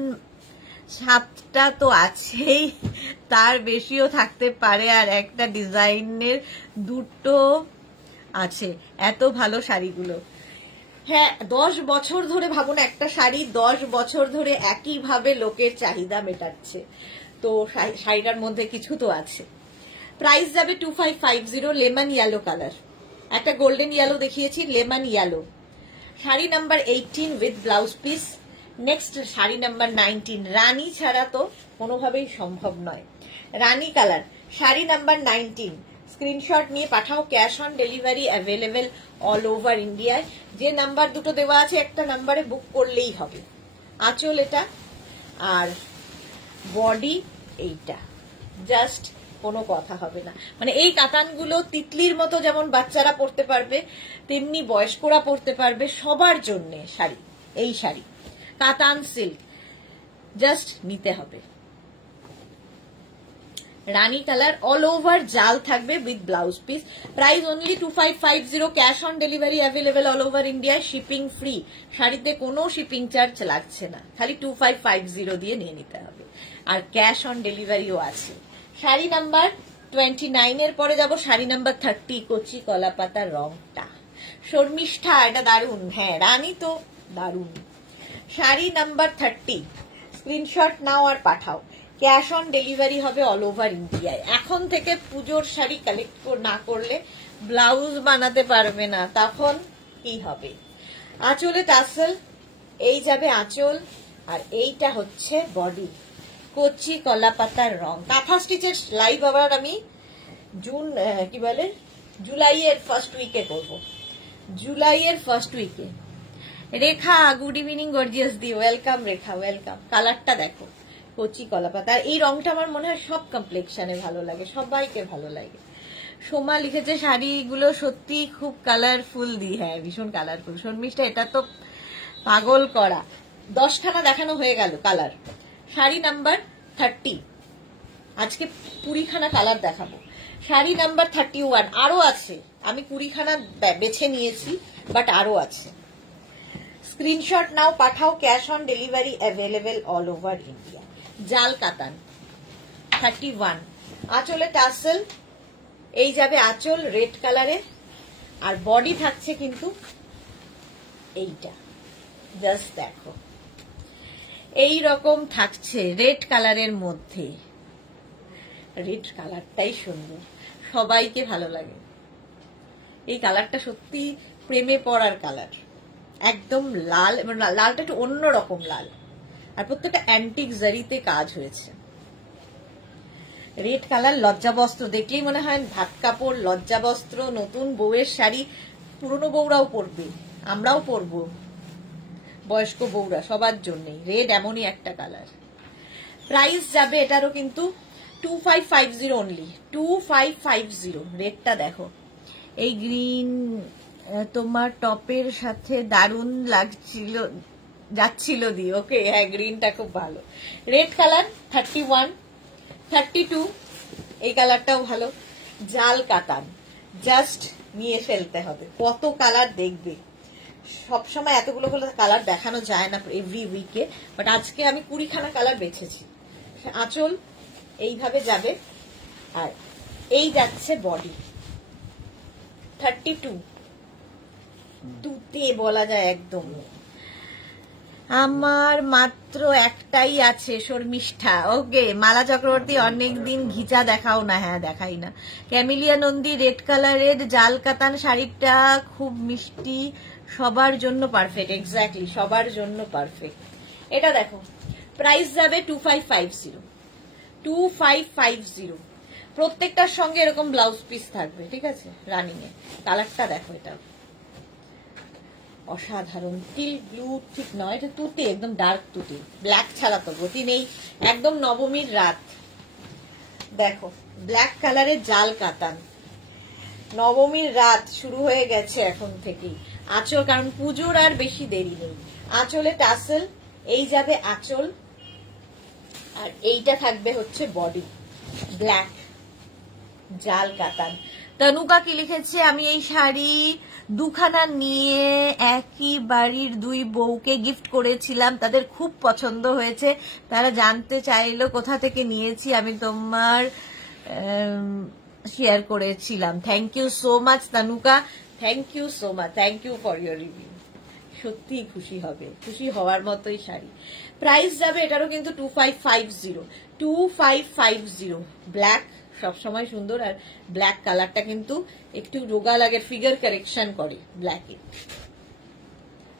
7টা তো আছেই, তার বেশিও থাকতে পারে, আর একটা ডিজাইনের 2টো আছে। এত ভালো শাড়িগুলো, হ্যাঁ 10 বছর ধরে ভাবুন, একটা শাড়ি 10 বছর ধরে একইভাবে লোকের চাহিদা মেটাচ্ছে, তো শাড়িটার মধ্যে কিছু তো আছে। প্রাইস যাবে 2550, লেমন ইয়েলো কালার। একটা গোল্ডেন ইয়েলো দেখিয়েছি, lemon yellow. Sari number 18 with blouse piece. Next sari number 19, রানী ছাড়া তো কোনোভাবেই সম্ভব নয়। রানী কালার, শাড়ি নাম্বার 19। স্ক্রিনশট নিয়ে পাঠাও, cash on delivery available all over ইন্ডিয়ায়। যে নাম্বার দুটো দেওয়া আছে একটা নাম্বারে বুক করলেই হবে। আঁচল এটা, আর বডি এইটা, জাস্ট কোনো কথা হবে না। মানে এই কাতানগুলো তিতলির মতো যেমন বাচ্চারা পরতে পারবে, তেমনি বয়স্করা পরতে পারবে, সবার জন্য শাড়ি। এই শাড়ি কাতান সিল্ক, জাস্ট নিতে হবে। রানী কালার, অল ওভার জাল থাকবে with blouse piece. Price only 2550, cash on delivery available all over ইন্ডিয়ায়, শিপিং ফ্রি। শাড়িতে কোনো শিপিং চার্জ লাগছে না, খালি 2550 দিয়ে নিয়ে নিতে হবে, আর ক্যাশ অন ডেলিভারিও আছে। শাড়ি নাম্বার 29 এর পরে যাব শাড়ি নাম্বার 30, কচি কলা পাতার রংটা শর্মিষ্ঠা, এটা দারুন। হ্যাঁ রানী তো দারুন। শাড়ি নাম্বার 30, স্ক্রিনশট নাও আর পাঠাও, ক্যাশ অন ডেলিভারি হবে অল ওভার ইন্ডিয়ায়। এখন থেকে পুজোর শাড়ি কালেক্ট না করলে ব্লাউজ বানাতে পারবে না, তখন কি হবে? আঁচলে টাসেল, এই যাবে আঁচল, আর এইটা হচ্ছে বডি, কচি কলা পাতার রং। কাঁথা স্টিচের লাইভ আবার আমি জুলাইয়ের ফার্স্ট উইকে করব, জুলাইয়ের ফার্স্ট উইকে। রেখা, গুড ইভিনিং গর্জিয়াস দি, ওয়েলকাম রেখা, ওয়েলকাম। কালারটা দেখো, কচি কলা পাতা। আর এই রংটা আমার মনে হয় সব কমপ্লেক্সনে ভালো লাগে, সবাইকে ভালো লাগে। সোমা লিখেছে শাড়িগুলো সত্যি খুব কালারফুল দি। হ্যাঁ ভীষণ কালারফুল শর্মিষ্ঠা, এটা তো পাগল করা। 10খানা দেখানো হয়ে গেল কালার। শাড়ি নাম্বার 30, আজকে 20খানা কালার দেখাবো। শাড়ি নাম্বার 31, আরো আছে, আমি 20খানা বেছে নিয়েছি, বাট আরো আছে। স্ক্রিনশট নাও পাঠাও, cash on delivery available all over India. জাল কাতান 31, আঁচলে টাসেল, এই যাবে আঁচল রেড কালারের, আর বডি থাকছে কিন্তু এইটা, জাস্ট দেখো এই রকম থাকছে রেড কালারের মধ্যে। রেড কালারটাই সুন্দর, সবাইকে ভালো লাগে এই কালারটা, সত্যি প্রেমে পড়ার কালার। একদম লাল, এবং লালটা একটু অন্যরকম লাল, আর প্রত্যেকটা অ্যান্টিক জারিতে কাজ হয়েছে। রেড কালার, লজ্জা বস্ত্র দেখলেই মনে হয় ভাত কাপড়, লজ্জা বস্ত্র, নতুন বউয়ের শাড়ি, পুরনো বউরাও পরবে, আমরাও পরবো, বয়স্ক বউরা, সবার জন্যই রেড এমনই একটা কালার। প্রাইস যাবে এটারও কিন্তু 2550 অনলি, 2550। রেডটা দেখো, এই গ্রিন তোমার টপের সাথে দারুণ লাগছিল, যাচ্ছিল দি। ওকে, হ্যাঁ গ্রিনটা খুব ভালো। রেড কালার 31, 32, এই কালারটাও ভালো। জাল কাতান, জাস্ট নিয়ে ফেলতে হবে। কত কালার দেখবে, সবসময় এতগুলো কালার দেখানো যায় না এভরি উইকে, বাট আজকে আমি 20খানা কালার বেছেছি। আঁচল এইভাবে যাবে, আর এই যাচ্ছে বডি 32, তুতে বলা যায় একদম। আমার মাত্র একটাই আছে শর্মিষ্ঠা। ওকে, মালা চক্রবর্তী, অনেকদিন ঘিচা দেখাও না। হ্যাঁ দেখাই না। ক্যামিলিয়া নন্দী, রেড কালারের জাল কাতান শাড়িটা খুব মিষ্টি, সবার জন্য পারফেক্ট। এক্স্যাক্টলি, সবার জন্য পারফেক্ট। এটা দেখো, প্রাইস যাবে 2550, 2550। প্রত্যেকটার সঙ্গে এরকম ব্লাউজ পিস থাকবে, ঠিক আছে? রানিং এ কালারটা দেখো, এটা অসাধারণ। টিল ব্লু ঠিক নয়, এটা তুতে, একদম ডার্ক তুতে, ব্ল্যাক ছাড়া তো গতি নেই। একদম নবমীর রাত, দেখো ব্ল্যাক কালারের জাল কাতান। নবমীর রাত শুরু হয়ে গেছে এখন থেকেই। আঁচল, কারণ পুজোর আর বেশি দেরি নেই। আঁচলে টাসেল, এই যাবে আঁচল, আর এইটা থাকবে হচ্ছে বডি, ব্ল্যাক জাল কাতান। তনুকা কি লিখেছে, আমি এই শাড়ি 2খানা নিয়ে একই বাড়ির 2 বউকে গিফট করেছিলাম, তাদের খুব পছন্দ হয়েছে, তারা জানতে চাইলো কোথা থেকে নিয়েছি, আমি তোমার শেয়ার করেছিলাম। Thank you so much Tanuka, thank you so much, thank you for your review. সত্যি খুশি হবে, খুশি হওয়ার মতোই শাড়ি। প্রাইস যাবে এটারও কিন্তু 2550, 2550। ব্ল্যাক সবসময় সুন্দর, আর ব্ল্যাক কালারটা কিন্তু একটু রোগা লাগে, ফিগার কারেকশন করে ব্ল্যাকে,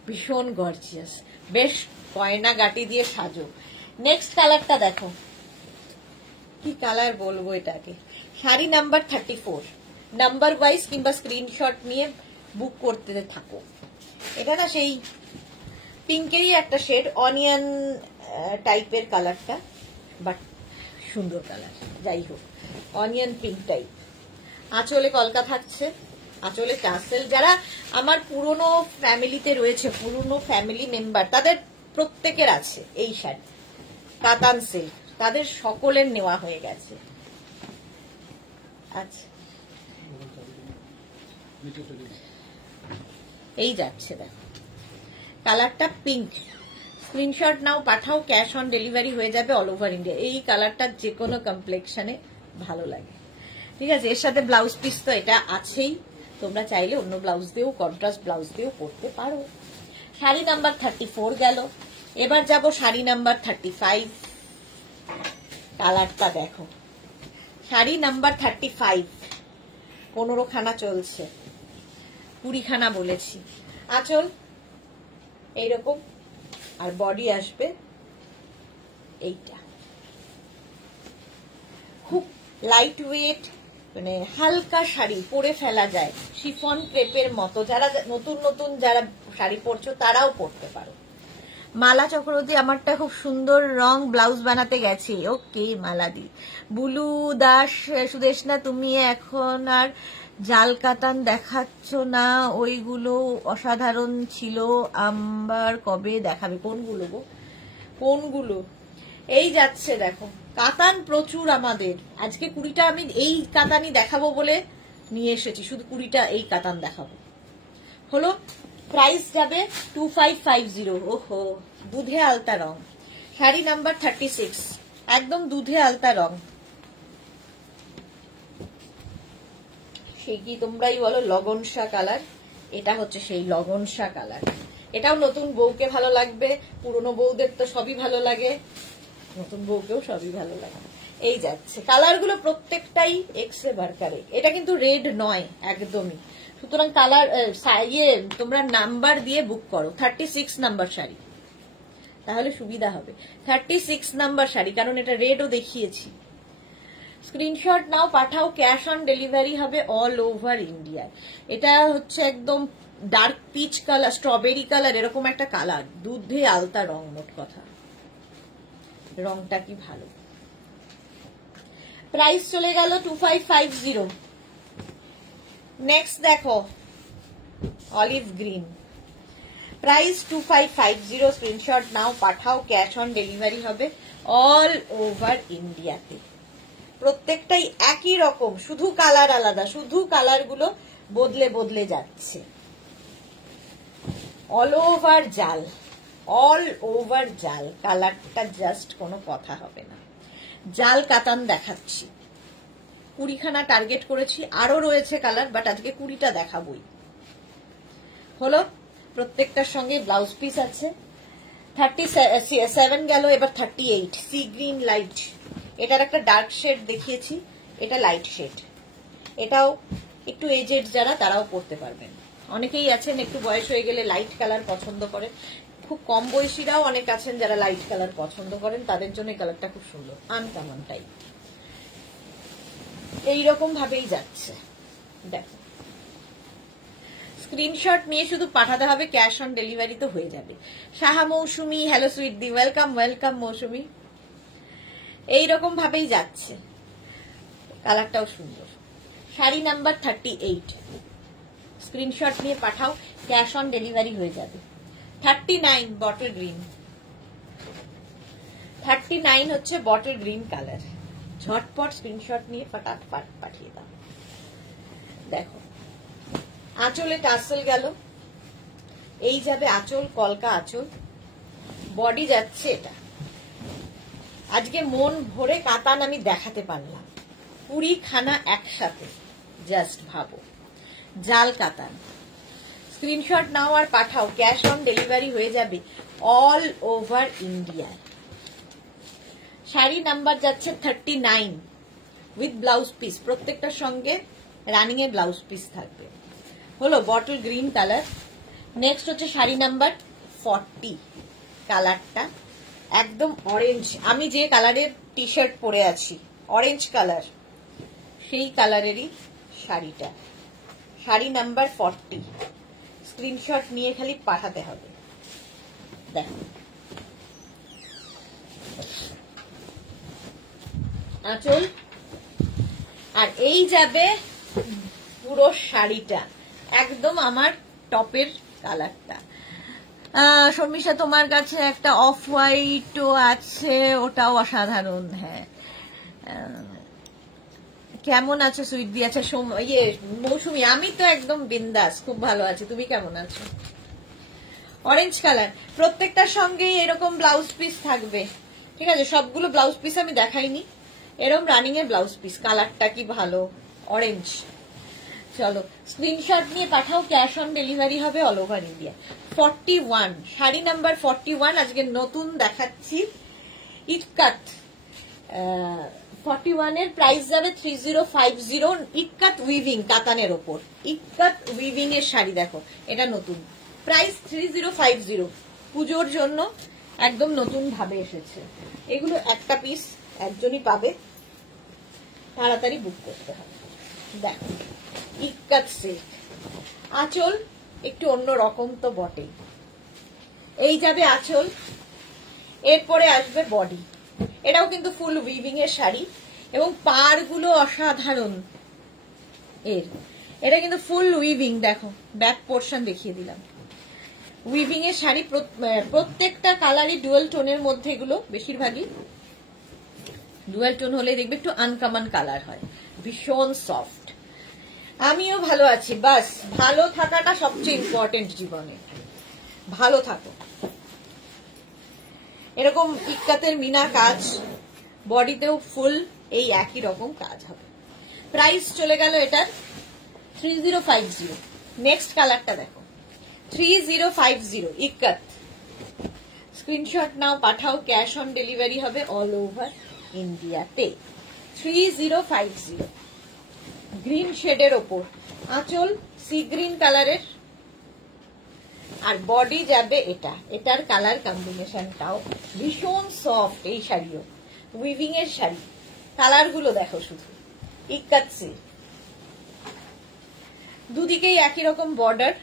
ভীষণ গর্জিয়াস, বেশ গয়না গাটি দিয়ে সাজো। নেক্সট কালারটা দেখো, কি কালার বলবো এটাকে। শাড়ি নাম্বার 34, নাম্বার ওয়াইজ কিংবা স্ক্রিনশট নিয়ে বুক করতে থাকো। এটা না সেই পিঙ্কেরই একটা শেড, অনিয়ন টাইপের কালারটা, বাট সুন্দর কালার। যাই হোক, অনিয়ন পিঙ্ক টাইপ। আঁচলে কলকা থাকছে, আঁচলে টাসেল। যারা আমার পুরনো ফ্যামিলিতে রয়েছে, পুরনো ফ্যামিলি মেম্বার, তাদের প্রত্যেকের আছে এই শাড়ি, কাতান সিল্ক, তাদের সকলের নেওয়া হয়ে গেছে। আচ্ছা, এই যাচ্ছে দেখো, কালারটা পিঙ্ক। স্ক্রিনশট নাও, পাঠাও, ক্যাশ অন ডেলিভারি হয়ে যাবে অল ওভার ইন্ডিয়া। এই কালারটা যে কোনো কমপ্লেক্সনে ভালো লাগে, ঠিক আছে। এর সাথে ব্লাউজ পিস তো এটা আছেই, তোমরা চাইলে অন্য ব্লাউজ দিয়েও, কন্ট্রাস্ট ব্লাউজ দিয়েও পরতে পারো। শাড়ি নাম্বার 34 গেল, এবার যাব শাড়ি নাম্বার 35। কালারটা দেখো, শাড়ি নাম্বার 35, 15 খানা চলছে, 20 খানা বলেছি। আঁচল এইরকম, আর বডি আসবে এইটা। খুব লাইট ওয়েট, মানে হালকা শাড়ি, পরে ফেলা যায়, শিফন ক্রেপের মতো। যারা নতুন নতুন যারা শাড়ি পরছো তারাও পরতে পারো। মালা চক্রবর্তী, আমারটা খুব সুন্দর রং, ব্লাউজ বানাতে গেছি। ওকে মালাদি। বুলু দাস, সুদেশনা তুমি এখন আর জাল কাতান দেখাচ্ছ না, ওইগুলো অসাধারণ ছিল, আবার কবে দেখাবে? কোনগুলো গো, কোনগুলো? এই যাচ্ছে দেখো, কাতান প্রচুর আমাদের। আজকে 20টা আমি এই কাতানই দেখাবো বলে নিয়ে এসেছি, শুধু 20টা এই কাতান দেখাবো। হলো, প্রাইস যাবে 2550। ওহো, দুধে আলতা রং, শাড়ি নাম্বার 36, একদম দুধে আলতা রং। সেই কি তোমরাই বলো লগনসা কালার, এটা হচ্ছে সেই লগনসা কালার। এটাও নতুন বউকে ভালো লাগবে, পুরনো বউদের তো সবই ভালো লাগে, নতুন বউকেও সবই ভালো লাগে। এই যাচ্ছে, কালারগুলো প্রত্যেকটাই এক্সে বার্কারে। এটা কিন্তু রেড নয় একদমই, সুতরাং কালার তোমরা নাম্বার দিয়ে বুক করো। 36 নাম্বার শাড়ি, তাহলে সুবিধা হবে। 36 নাম্বার শাড়ি, কারণ এটা রেডও দেখিয়েছি। স্ক্রিনশট নাও, পাঠাও, ক্যাশ অন ডেলিভারি হবে অল ওভার ইন্ডিয়া। এটা হচ্ছে একদম dark peach colour, strawberry colour, এরকম একটা কালার, দুধে আলতা রং। মোট কথা রংটা কি ভালো। প্রাইস চলে গেল 2550। নেক্সট দেখো, অলিভ গ্রিন, প্রাইস 2550। স্ক্রিনশট নাও, পাঠাও, ক্যাশ অন ডেলিভারি হবে অল ওভার ইন্ডিয়াতে। প্রত্যেকটাই একই রকম, শুধু কালার আলাদা, শুধু কালারগুলো বদলে বদলে যাচ্ছে। অল ওভার জাল, অল ওভার জাল, কালারটা জাস্ট কোনো কথা হবে না। জাল কাতান দেখাচ্ছি, 20 খানা টার্গেট করেছি, আরো রয়েছে কালার, বাট আজকে 20টা দেখাবই। হলো, প্রত্যেকটার সঙ্গে ব্লাউজ পিস আছে। 37 গেল, এবার 38, সি গ্রিন লাইট। এটার একটা ডার্ক শেড দেখিয়েছি, এটা লাইট শেড। এটাও একটু এজেড যারা, তারাও পরতে পারবেন। অনেকেই আছেন একটু বয়স হয়ে গেলে লাইট কালার পছন্দ করেন, খুব কম বয়সীরাও অনেক আছেন যারা লাইট কালার পছন্দ করেন, তাদের জন্য এই কালারটা খুব সুন্দর, আনকমন টাইপ। এইরকম ভাবেই যাচ্ছে, দেখো। স্ক্রিনশট নিয়ে শুধু পাঠাতে হবে, ক্যাশ অন ডেলিভারি তো হয়ে যাবে। সাহা মৌসুমি, হ্যালো সুইট দি, ওয়েলকাম ওয়েলকাম মৌসুমি। এইরকম ভাবেই যাচ্ছে, কালারটাও সুন্দর। শাড়ি নাম্বার 38, স্ক্রিনশট নিয়ে পাঠাও, ক্যাশ অন ডেলিভারি হয়ে যাবে। 39 বটল গ্রিন, 39 হচ্ছে বটল গ্রিন কালার। ঝটপট স্ক্রিনশট নিয়ে ফটাফট পাঠিয়ে দাও। দেখো, আঁচলে টাসেল গেল, এই যাবে আঁচল, কলকা আঁচল, বডি যাচ্ছে এটা। আজকে মন ভরে কাতান আমি দেখাতে পারলাম, 20 খানা একসাথে, জাস্ট ভাবো, জাল কাতান। স্ক্রিনশট নাও আর পাঠাও, ক্যাশ অন ডেলিভারি হয়ে যাবে all over India. Sari number যাচ্ছে 39 উইথ ব্লাউজ পিস, প্রত্যেকটার সঙ্গে রানিং এর ব্লাউজ পিস থাকবে। হলো, বটল গ্রিন কালার। নেক্সট হচ্ছে শাড়ি নাম্বার 40, কালারটা একদম অরেঞ্জ। আমি যে কালারের টি শার্ট পরে আছি, অরেঞ্জ কালার, সেই কালারেরই শাড়িটা, শাড়ি নাম্বার 40। স্ক্রিনশট নিয়ে খালি পাঠাতে হবে। দেখো আঁচল, আর এই যাবে পুরো শাড়িটা, একদম আমার টপের কালারটা। শর্মিষ্ঠা তোমার কাছে একটা অফ হোয়াইটও আছে, ওটাও অসাধারণ। হ্যাঁ, কেমন আছো সুইট দি? আচ্ছা মৌসুমি, আমি তো একদম বিন্দাস, খুব ভালো আছি। তুমি কেমন আছো? অরেঞ্জ কালার, প্রত্যেকটার সঙ্গে এরকম ব্লাউজ পিস থাকবে, ঠিক আছে? সবগুলো ব্লাউজ পিস আমি দেখাইনি, এরকম রানিং এর ব্লাউজ পিস। কালারটা কি ভালো, অরেঞ্জ। চলো স্ক্রিনশট নিয়ে পাঠাও, ক্যাশ অন ডেলিভারি হবে all over India. 41 sari number 41 আজকে নতুন দেখাচ্ছি, ইটকাট। 41 এর প্রাইস যাবে 3050। ইটকাট উইভিং কাতানের ওপর, ইটকাট উইভিং এর শাড়ি। দেখো এটা নতুন, প্রাইস 3050। পুজোর জন্য একদম নতুন ভাবে এসেছে এগুলো। একটা পিস একজনই পাবে, তাড়াতাড়ি বুক করতে হবে। দেখো ইটকাট সিল্ক, আঁচল একটু অন্য রকম তো বটে। এই যাবে আঁচল, এরপরে আসবে বডি। এটাও কিন্তু ফুল উইভিং এর শাড়ি এবং পাড়গুলো অসাধারণ এর। এটা কিন্তু ফুল উইভিং, দেখো ব্যাক পোর্শন দেখিয়ে দিলাম। উইভিং এর শাড়ি, প্রত্যেকটা কালারই ডুয়াল টোনের মধ্যে, এগুলো বেশিরভাগই ডুয়াল টোন হলে দেখবে একটু আনকমন কালার হয়, ভীষণ সফট। আমিও ভালো আছি, বাস ভালো থাকাটা সবচেয়ে ইম্পর্টেন্ট জীবনে। ভালো থাকো। এরকম ইক্কাতের মিনা কাজ, বডিতেও ফুল এই একই রকম কাজ হবে। প্রাইস চলে গেল এটার 3050। নেক্সট কালারটা দেখো, 3050 ইক্কাত। স্ক্রিনশট নাও, পাঠাও, ক্যাশ অন ডেলিভারি হবে অল ওভার ইন্ডিয়াতে। 3050 গ্রিন শেডের ওপর, আঁচল সি গ্রিন কালারের, আর বডি যাবে এটা। এটার কালার কম্বিনেশনটাও ভীষণ সফট। এই শাড়িও উইভিং এর শাড়ি, কালার গুলো দেখো শুধু। ইক্কাত সিল্ক, দুদিকেই একই রকম বর্ডার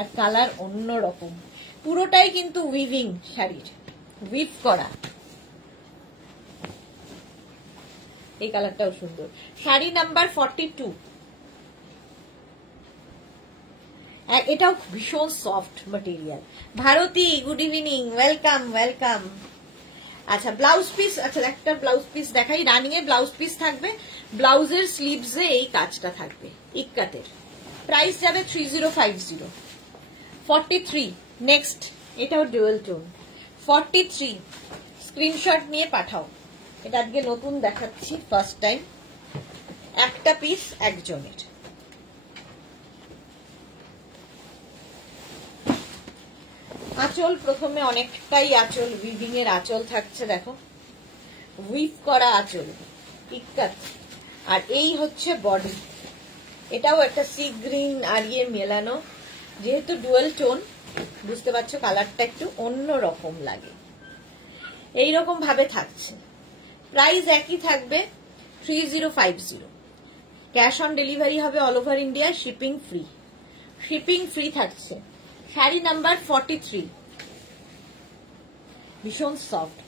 আর কালার অন্য রকম। পুরোটাই কিন্তু উইভিং শাড়ির, উইভ করা। এই কালারটাও সুন্দর। শাড়ি নাম্বার 42, এটাও ভীষণ soft material. Bharati good evening, welcome welcome. আচ্ছা ব্লাউজ পিস, আচ্ছা একটা ব্লাউজ পিস দেখাই। রানিং এর ব্লাউজ পিস থাকবে, ব্লাউজের স্লিভসে এই কাজটা থাকবে ইক্কাতের। প্রাইস যাবে 3050। 43 নেক্সট, এটাও ডুয়াল টোন। 43 স্ক্রিনশট নিয়ে পাঠাও। এটা আজকে নতুন দেখাচ্ছি, ফার্স্ট টাইম। একটা পিস একজনের। আঁচল প্রথমে অনেকটাই আঁচল উইভিং এর আঁচল থাকছে, দেখো উইভ করা আঁচল ইক্কাত। আর এই হচ্ছে বডি, এটাও একটা সি গ্রিন আর ইয়ে মেলানো, যেহেতু ডুয়াল টোন বুঝতে পারছো কালারটা একটু অন্য রকম লাগে। এইরকম ভাবে থাকছে। প্রাইস একই থাকবে 3050। ক্যাশ অন ডেলিভারি হবে all over India, shipping free. Shipping free থাকছে। শাড়ি নাম্বার 43 ভীষণ সফট।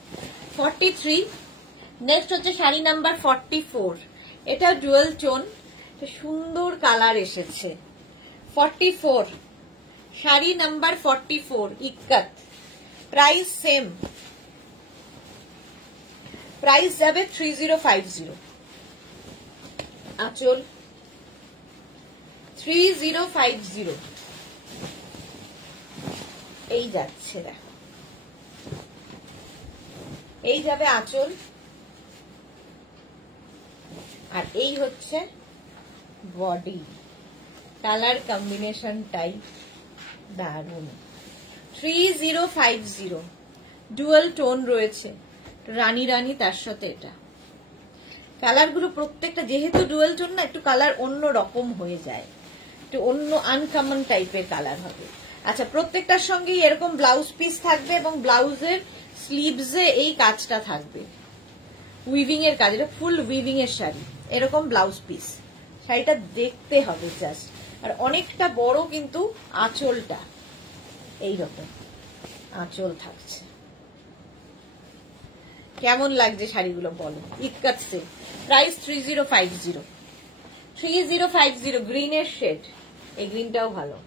43 নেক্সট হচ্ছে শাড়ি নাম্বার 44। এটা ডুয়াল টোন, সুন্দর কালার এসেছে। 44 শাড়ি নাম্বার 44 ইক্কাত। প্রাইস সেম, প্রাইস যাবে 3050। আঁচল 3050 এই যাচ্ছে, দেখো এই যাবে আঁচল। আর এই হচ্ছে বডি, কালার কম্বিনেশনটাই দারুণ। 3050 ডুয়াল টোন রয়েছে, রানী রানী, তার সাথে এটা। কালার গুলো প্রত্যেকটা যেহেতু ডুয়াল টোন না, একটু কালার অন্য রকম হয়ে যায়, একটু অন্য আনকমন টাইপের কালার হবে। আচ্ছা প্রত্যেকটার সঙ্গেই এরকম ব্লাউজ পিস থাকবে এবং ব্লাউজের স্লিভসে এই কাজটা থাকবে। উইভিং এর কাজ, এটা ফুল উইভিং এর শাড়ি, এরকম ব্লাউজ পিস। শাড়িটা দেখতে হবে জাস্ট। আর অনেকটা বড় কিন্তু আঁচলটা, এইরকম আঁচল থাকছে। কেমন লাগছে শাড়িগুলো বলো? ইক্কাত সিল্ক, প্রাইস 3050। 3050, গ্রিনের শেড, এই গ্রিনটাও ভালো।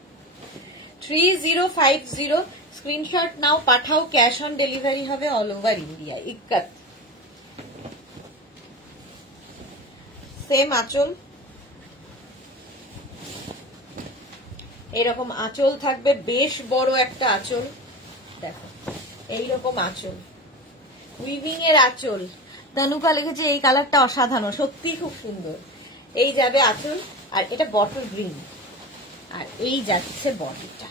3050, স্ক্রিনশট নাও, পাঠাও, ক্যাশ অন ডেলিভারি হবে all over India. Ikat, same আঁচল, এরকম আঁচল থাকবে, বেশ বড় একটা আঁচল। দেখো এইরকম আঁচল, উইভিং এর আঁচল। তনুকা লিখেছে এই কালারটা অসাধারণ, সত্যি খুব সুন্দর। এই যাবে আঁচল, আর এটা বটল গ্রিন, আর এই যাচ্ছে বডিটা।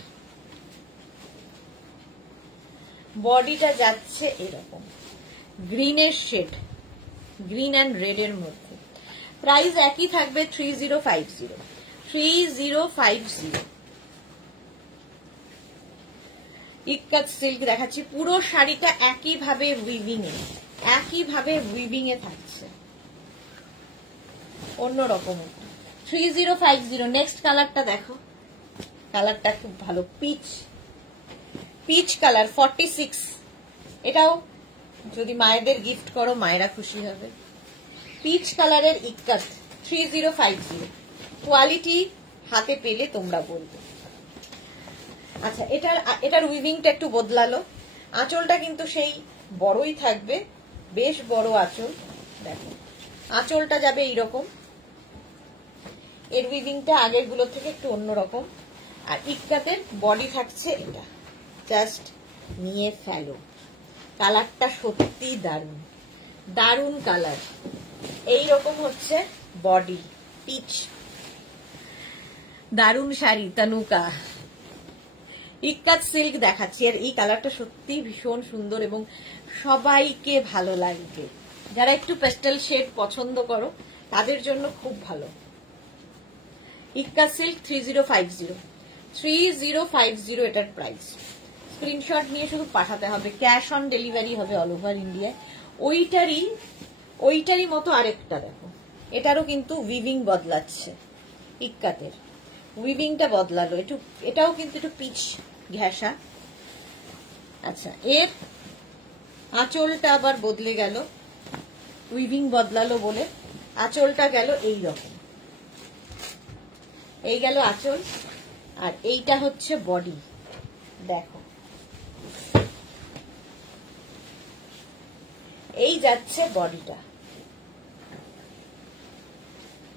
বডিটা যাচ্ছে এরকম গ্রিনের শেড, গ্রিন অ্যান্ড রেড এর মধ্যে। প্রাইস একই থাকবে 3050। 3050। ইক্কাত সিল্ক দেখাচ্ছি, পুরো শাড়িটা একইভাবে উইভিং এ থাকছে, অন্যরকম। 3050। নেক্সট কালারটা দেখো, কালারটা খুব ভালো, পিচ কালার, 46। এটাও যদি মায়েদের গিফট করো মায়েরা খুশি হবে। পিচ কালারের ইক্কাত, 3050। কোয়ালিটি হাতে পেলে তোমরা বলবে। আচ্ছা, এটার উইভিংটা একটু বদলালো, আঁচলটা কিন্তু সেই বড়ই থাকবে, বেশ বড় আঁচল। দেখো আঁচলটা যাবে এইরকম, এর উইভিংটা আগের গুলো থেকে একটু অন্যরকম। আর ইক্কাতের বডি থাকছে এটা, জাস্ট নিয়ে ফেলো। কালারটা সত্যি দারুণ, দারুণ কালার। এইরকম হচ্ছে বডি, পিচ, দারুণ শাড়ি তনুকা। ইক্কাত সিল্ক দেখাচ্ছি, আর এই কালারটা সত্যি ভীষণ সুন্দর এবং সবাইকে ভালো লাগবে। যারা একটু পেস্টেল শেড পছন্দ করো তাদের জন্য খুব ভালো। ইক্কাত সিল্ক 3050। 3050 এটার প্রাইস। স্ক্রিনশট নিয়ে শুধু পাঠাতে হবে, ক্যাশ অন ডেলিভারি হবে অল ওভার ইন্ডিয়ায়। ওইটারই মতো আরেকটা দেখো, এটারও কিন্তু উইভিং বদলাচ্ছে, ইক্কাতের উইভিংটা বদলালো একটু, এটাও কিন্তু একটু পিচ ঘেঁষা। আচ্ছা, এর আঁচলটা আবার বদলে গেল, উইভিং বদলালো বলে আঁচলটা গেল এইরকম, এই গেল আঁচল, আর এইটা হচ্ছে বডি। দেখো এই যাচ্ছে বডিটা,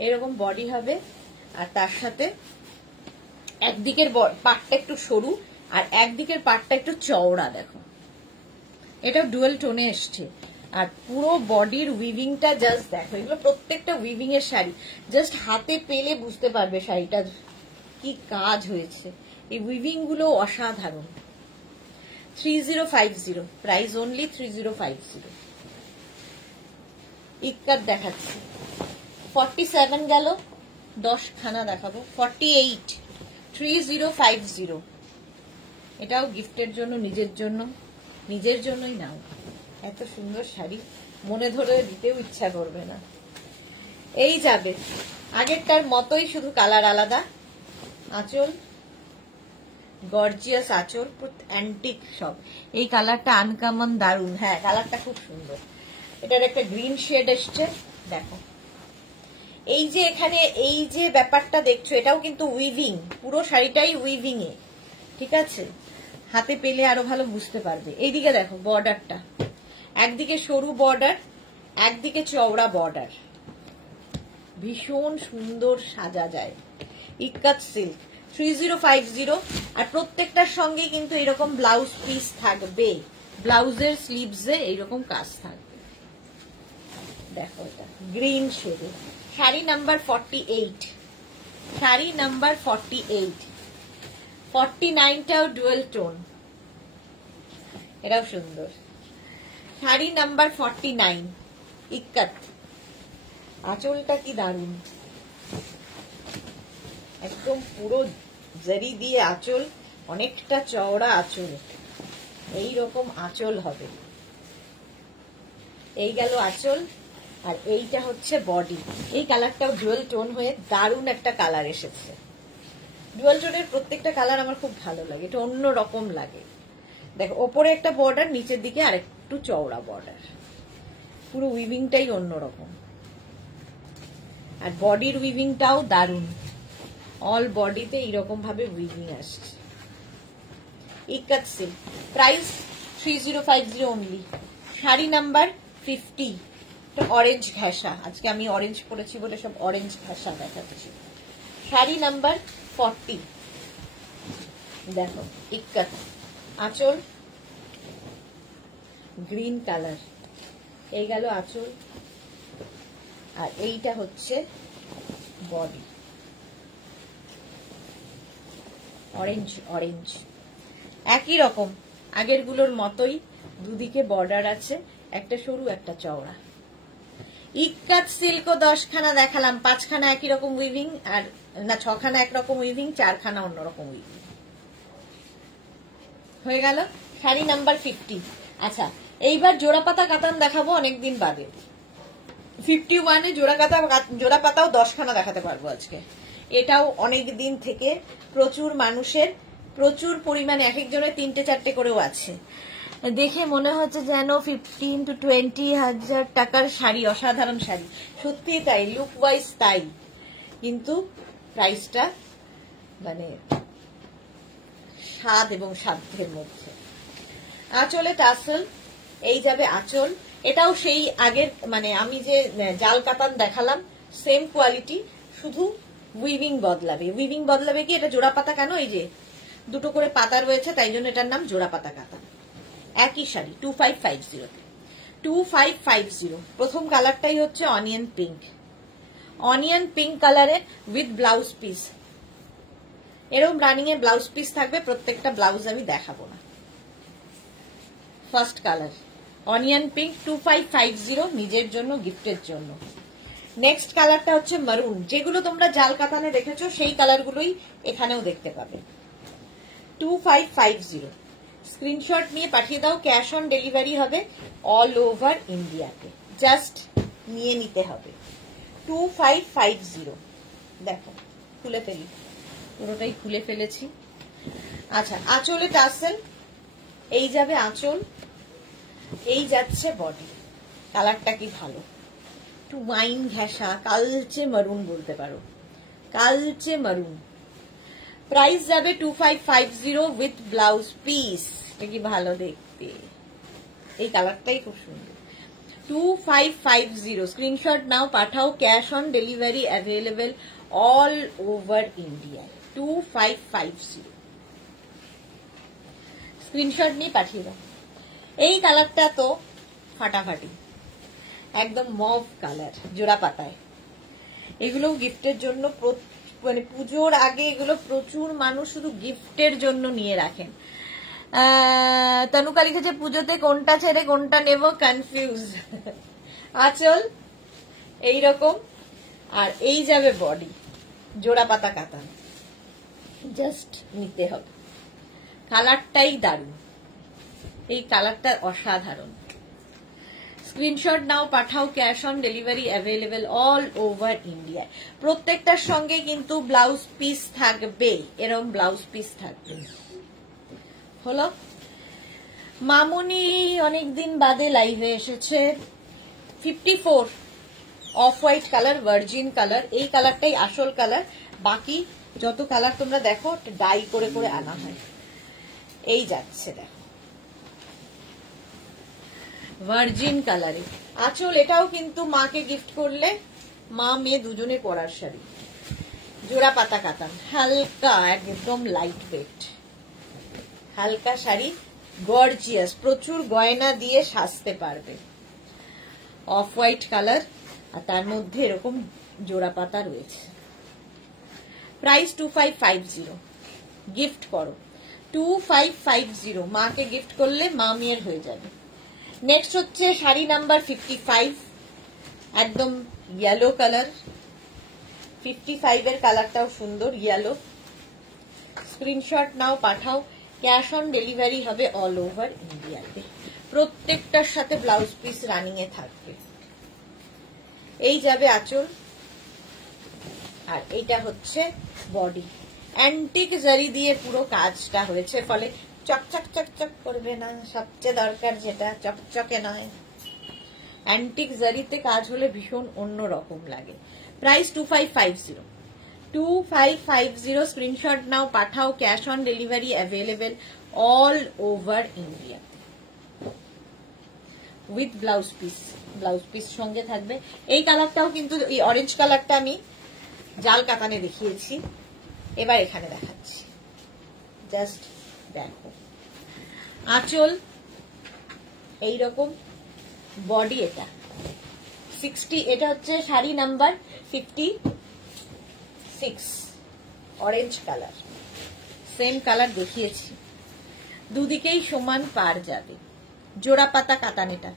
এরকম বডি হবে। আর তার সাথে একদিকের পার্টটা একটু সরু আর একদিকের পার্টটা একটু চওড়া। দেখো এটা ডুয়েল টোনে এসছে, আর পুরো বডির উইভিংটা জাস্ট দেখো, এগুলো প্রত্যেকটা উইভিং এর শাড়ি, জাস্ট হাতে পেলে বুঝতে পারবে শাড়িটার কি কাজ হয়েছে। এই উইভিং গুলো অসাধারণ। 3050, প্রাইস অনলি 3050। ইক্কাত দেখাচ্ছি, 47 গেল, 10 খানা দেখাবো। 48, 3050। এটাও গিফটের জন্য, নিজের জন্যই নাও। এত সুন্দর শাড়ি মনে ধরে দিতেও ইচ্ছা করবে না। এই যাবে আগেরটার মতোই, শুধু কালার আলাদা। আঁচল গর্জিয়াস, আঁচল অ্যান্টিক সব। এই কালারটা আনকমন, দারুণ। হ্যাঁ, কালারটা খুব সুন্দর। এটার একটা গ্রিন শেড এসছে, দেখো। এই যে এখানে এই যে ব্যাপারটা দেখছো, এটাও কিন্তু উইভিং, পুরো শাড়িটাই উইভিং এ, ঠিক আছে? হাতে পেলে আরো ভালো বুঝতে পারবে। এইদিকে দেখো বর্ডারটা, একদিকে সরু বর্ডার, একদিকে চওড়া বর্ডার, ভীষণ সুন্দর সাজা যায়। ইক্কাত সিল্ক 3050। আর প্রত্যেকটার সঙ্গে কিন্তু এরকম ব্লাউজ পিস থাকবে, ব্লাউজের স্লিভসে এইরকম কাজ থাকবে। দেখো এটা গ্রিন শেডে, শাড়ি নাম্বার 48, শাড়ি নাম্বার 48। 49টাও ডুয়েল টোন, এটাও সুন্দর। শাড়ি নাম্বার 49, ইক্কাত। আঁচলটা কি দারুণ, একদম পুরো জারি দিয়ে আঁচল, অনেকটা চওড়া আঁচল, এইরকম আঁচল হবে। এই গেল আঁচল। আর এইটা হচ্ছে বডি। এই কালারটাও ডুয়াল টোন হয়ে দারুণ একটা কালার এসেছে। ডুয়াল টোনের প্রত্যেকটা কালার আমার খুব ভালো লাগে, এটা অন্য রকম লাগে। দেখো ওপরে একটা বর্ডার, নিচের দিকে আর একটু চওড়া বর্ডার, পুরো উইভিংটাই অন্যরকম। আর বডির উইভিংটাও দারুণ, অল বডিতে এইরকম ভাবে উইভিং আসছে। Ikat silk, price 3050 only. Sari number 50, orange ঘেঁষা, আজকে আমি অরেঞ্জ পরেছি বলে সব অরেঞ্জ ঘেঁষা দেখাচ্ছি। শাড়ি নাম্বার 40, দেখো ইকাত, আঁচল গ্রিন কালার, এই গেল আঁচল, আর এইটা হচ্ছে বডি, অরেঞ্জ অরেঞ্জ, একই রকম আগের গুলোর মতোই, দুদিকে বর্ডার আছে, একটা সরু একটা চওড়া। ইকাত সিল্কও 10খানা দেখালাম, 5খানা একই রকম উইভিং, আর না 6খানা একরকম উইভিং, 4খানা অন্যরকম উইভিং হয়ে গেল। শাড়ি নাম্বার 50। আচ্ছা এইবার জোড়াপাতা কাতান দেখাবো অনেকদিন বাদে। 51-এ জোড়াপাতাও 10খানা দেখাতে পারবো আজকে। এটাও অনেক দিন থেকে প্রচুর মানুষের, প্রচুর পরিমাণে, এক একজনের 3-4টে করেও আছে। দেখে মনে হচ্ছে যেন 15 to 20 হাজার টাকার শাড়ি, অসাধারণ শাড়ি, সত্যি তাই, লুক ওয়াইজ তাই, কিন্তু প্রাইসটা মানে স্বাদ এবং সাধ্যের মধ্যে। আঁচলে টাসেল, এই যাবে আঁচল, এটাও সেই আগের মানে আমি যে জাল কাতান দেখালাম সেম কোয়ালিটি, শুধু উইভিং বদলাবে। উইভিং বদলাবে কি, এটা জোড়া পাতা কেন, এই যে দুটো করে পাতা রয়েছে তাই জন্য এটার নাম জোড়া পাতা কাতান। একই শাড়ি 2550, 2550। প্রথম কালারটাই হচ্ছে অনিয়ন পিঙ্ক, অনিয়ন পিঙ্ক কালারে উইথ ব্লাউজ পিস, এরকম রানিং এ ব্লাউজ পিস থাকবে, প্রত্যেকটা ব্লাউজ আমি দেখাবো না। ফার্স্ট কালার অনিয়ন পিঙ্ক 2550, নিজের জন্য, গিফটের জন্য। নেক্সট কালারটা হচ্ছে মারুন, যেগুলো তোমরা জাল কাতানে দেখেছো সেই কালারগুলোই এখানেও দেখতে পাবে। 2550, স্ক্রিনশট নিয়ে পাঠিয়ে দাও, ক্যাশ অন ডেলিভারি হবে অল ওভার ইন্ডিয়াতে, জাস্ট নিয়ে নিতে হবে। 2550, দেখো খুলে ফেলি, পুরোটাই খুলে ফেলেছি। আচ্ছা আঁচলে টাসেল, এই যাবে আঁচল, এই যাচ্ছে বডি। কালারটা কি ভালো, একটু ওয়াইন ঘেঁষা, কালচে মারুন বলতে পারো, কালচে মারুন। প্রাইস যাবে 2550 উইথ ব্লাউজ পিস। এটা কি ভালো দেখতে, এই কালারটাই খুব সুন্দর। 2550, স্ক্রিনশট নাও, পাঠাও, cash on delivery available all over India. 2550, screenshot নিয়ে পাঠিয়ে দাও। এই কালারটা তো ফাটাফাটি, একদম মভ কালার, জোড়া পাতায়। এগুলো গিফটের জন্য, মানে পুজোর আগে এগুলো প্রচুর মানুষ শুধু গিফটের জন্য নিয়ে রাখেন। তনুকা লিখেছে পুজোতে কোনটা ছেড়ে কোনটা নেব, কনফিউজ। আঁচল এইরকম, আর এই যাবে বডি, জোড়া পাতা কাতান, জাস্ট নিতে হবে। কালারটাই দারুণ, এই কালারটা অসাধারণ। স্ক্রিনশট নাও, পাঠাও, cash on delivery available all over India. প্রত্যেকটার সঙ্গে কিন্তু ব্লাউজ পিস থাকবে, এরকম ব্লাউজ পিস থাকবে। হলো, মামুনি অনেকদিন বাদে লাইভে এসেছে। 54, off white colour, virgin colour, এই কালারটাই আসল কালার, বাকি যত কালার তোমরা দেখো ডাই করে করে আনা হয়। এই যাচ্ছে দেখো ভার্জিন কালারে আঁচল, এটাও কিন্তু মাকে গিফট করলে মা মেয়ে দুজনে পরার শাড়ি, জোড়া পাতা কাতান, হালকা একদম লাইট ওয়েট, হালকা শাড়ি, গর্জিয়াস, প্রচুর গয়না দিয়ে সাজতে পারবে। অফ হোয়াইট কালার, আর তার মধ্যে এরকম জোড়া পাতা রয়েছে। প্রাইস 2550, গিফট করো 2550, মাকে গিফট করলে মা মেয়ের হয়ে যাবে। নেক্সট হচ্ছে শাড়ি নাম্বার 55, একদম ইয়েলো কালার। 55 এর কালারটাও সুন্দর, ইয়েলো। স্ক্রিনশট নাও, পাঠাও, ক্যাশ অন ডেলিভারি হবে অল ওভার ইন্ডিয়াতে। প্রত্যেকটার সাথে ব্লাউজ পিস রানিং এ থাকবে। এই যাবে আঁচল, আর এইটা হচ্ছে বডি। অ্যান্টিক জারি দিয়ে পুরো কাজটা হয়েছে, ফলে চকচক চকচক করবে না। সবচেয়ে দরকার যেটা, চকচকে নয়। অ্যান্টিক জারিতে কাজ হলে ভীষণ অন্যরকম লাগে। প্রাইস 2550, 2550। স্ক্রিনশট নাও, পাঠাও। Cash on delivery available all over India with blouse piece. Blouse piece সঙ্গে থাকবে। এই কালারটাও কিন্তু, এই অরেঞ্জ কালারটা আমি জাল কাতানে দেখিয়েছি, এবার এখানে দেখাচ্ছি। জাস্ট দেখো, আঁচল এইরকম, বডি এটা 60। এটা হচ্ছে sari number 56, orange colour. Same colour দেখিয়েছি, দুদিকেই সমান পার যাবে। জোড়া পাতা কাতান, এটা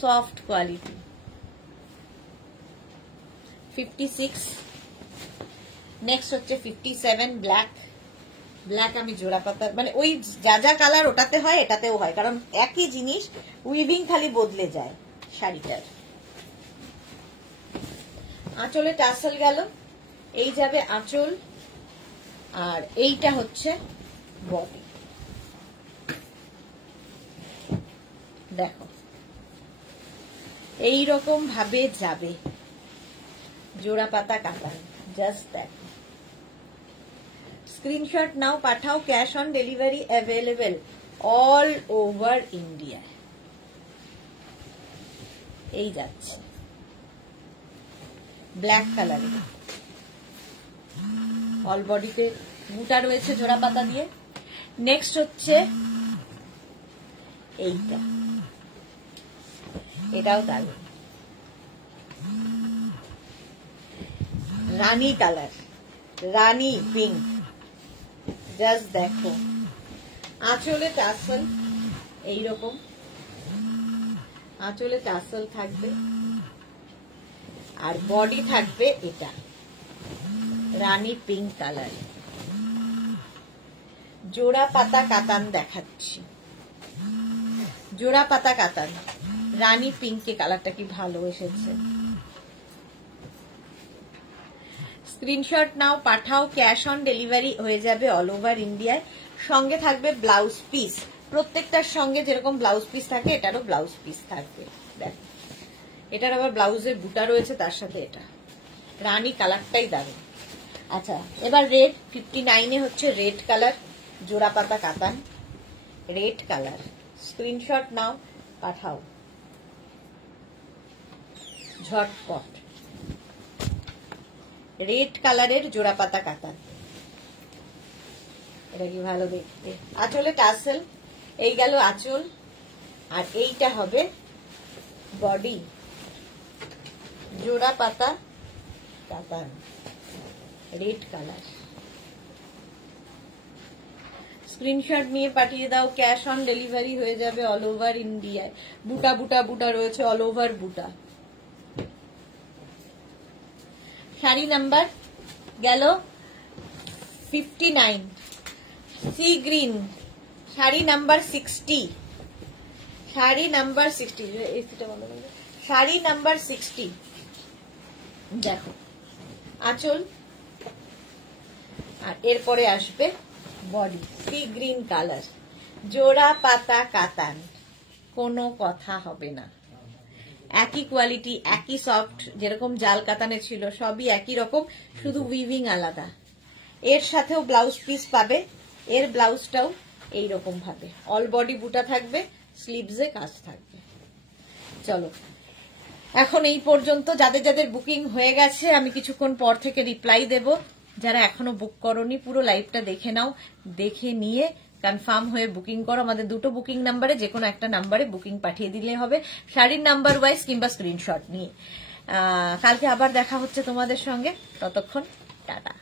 সফট কোয়ালিটি। 56। নেক্সট হচ্ছে 57 ব্ল্যাক। ব্ল্যাক আমি জোড়া পাতা, মানে ওই যা যা কালার ওটাতে হয় এটাতেও হয়, কারণ একই জিনিস, উইভিং খালি বদলে যায় শাড়িটার। আঁচলে টাসেল গেল, এই যাবে আঁচল, আর এইটা হচ্ছে বডি। দেখো এইরকম ভাবে যাবে জোড়া পাতা কাতান। জাস্ট দেখো, স্ক্রিনশট নাও, পাঠাও। Cash on delivery available all over India. এই যাচ্ছে ব্ল্যাক কালারে, অল বডিতে বুটা রয়েছে জোড়া পাতা দিয়ে। নেক্সট হচ্ছে এইটা, এটাও দারুণ, রানী কালার, রানী পিঙ্ক। জাস্ট দেখো, আঁচলে টাসেল এইরকম, আঁচলে টাসেল থাকবে, আর বডি থাকবে এটা রানী পিঙ্ক কালার। জোড়া পাতা কাতান দেখাচ্ছি, জোড়া পাতা কাতান, রানী পিঙ্কে কালারটা কি ভালো এসেছে। স্ক্রিনশট নাও, পাঠাও। ক্যাশ অন ডেলিভারি হয়ে যাবে অল ওভার ইন্ডিয়ায়। সঙ্গে থাকবে ব্লাউজ পিস, প্রত্যেকটার সঙ্গে যেরকম ব্লাউজ পিস থাকে এটারও ব্লাউজ পিস থাকবে। দেখো, এটার আবার ব্লাউজের বুটা রয়েছে তার সাথে। এটা রানী কালারটাই দারুণ। আচ্ছা, এবার রেড 59-এ হচ্ছে রেড কালার, জোড়া পাতা কাতান, রেড কালার। স্ক্রিনশট নাও, পাঠাও ঝটপট। রেড কালারের জোড়া পাতা কাতান, এটা কি ভালো দেখতে। আঁচলে টাসেল, এই গেল আঁচল, আর এইটা হবে বডি, জোড়া পাতা কাতান, রেড কালার। স্ক্রিনশট নিয়ে পাঠিয়ে দাও। ক্যাশ অন ডেলিভারি হয়ে যাবে অল ওভার ইন্ডিয়ায়। বুটা বুটা বুটা রয়েছে, অল ওভার বুটা। শাড়ি নাম্বার গেল 59, sea green. Sari number 60, sari number 60, sari number 60। দেখো আঁচল, আর এরপরে আসবে বডি, সি গ্রিন কালার, জোড়া পাতা কাতান, কোনো কথা হবে না। একই কোয়ালিটি, একই সফট, যেরকম জাল কাতানে ছিল সবই একই রকম, শুধু উইভিং আলাদা। এর সাথেও ব্লাউজ পিস পাবে, এর ব্লাউজটাও এইরকম ভাবে অল বডি বুটা থাকবে, স্লিভসে কাজ থাকবে। চলো, এখন এই পর্যন্ত। যাদের যাদের বুকিং হয়ে গেছে আমি কিছুক্ষণ পর থেকে রিপ্লাই দেব। যারা এখনো বুক করোনি পুরো লাইভটা দেখে নাও, দেখে নিয়ে কনফার্ম হয়ে বুকিং করো। আমাদের দুটো বুকিং নাম্বারে যে কোনো একটা নাম্বারে বুকিং পাঠিয়ে দিলে হবে, শাড়ির নাম্বার ওয়াইজ কিংবা স্ক্রিনশট নিয়ে। কালকে আবার দেখা হচ্ছে তোমাদের সঙ্গে, ততক্ষণ টাটা।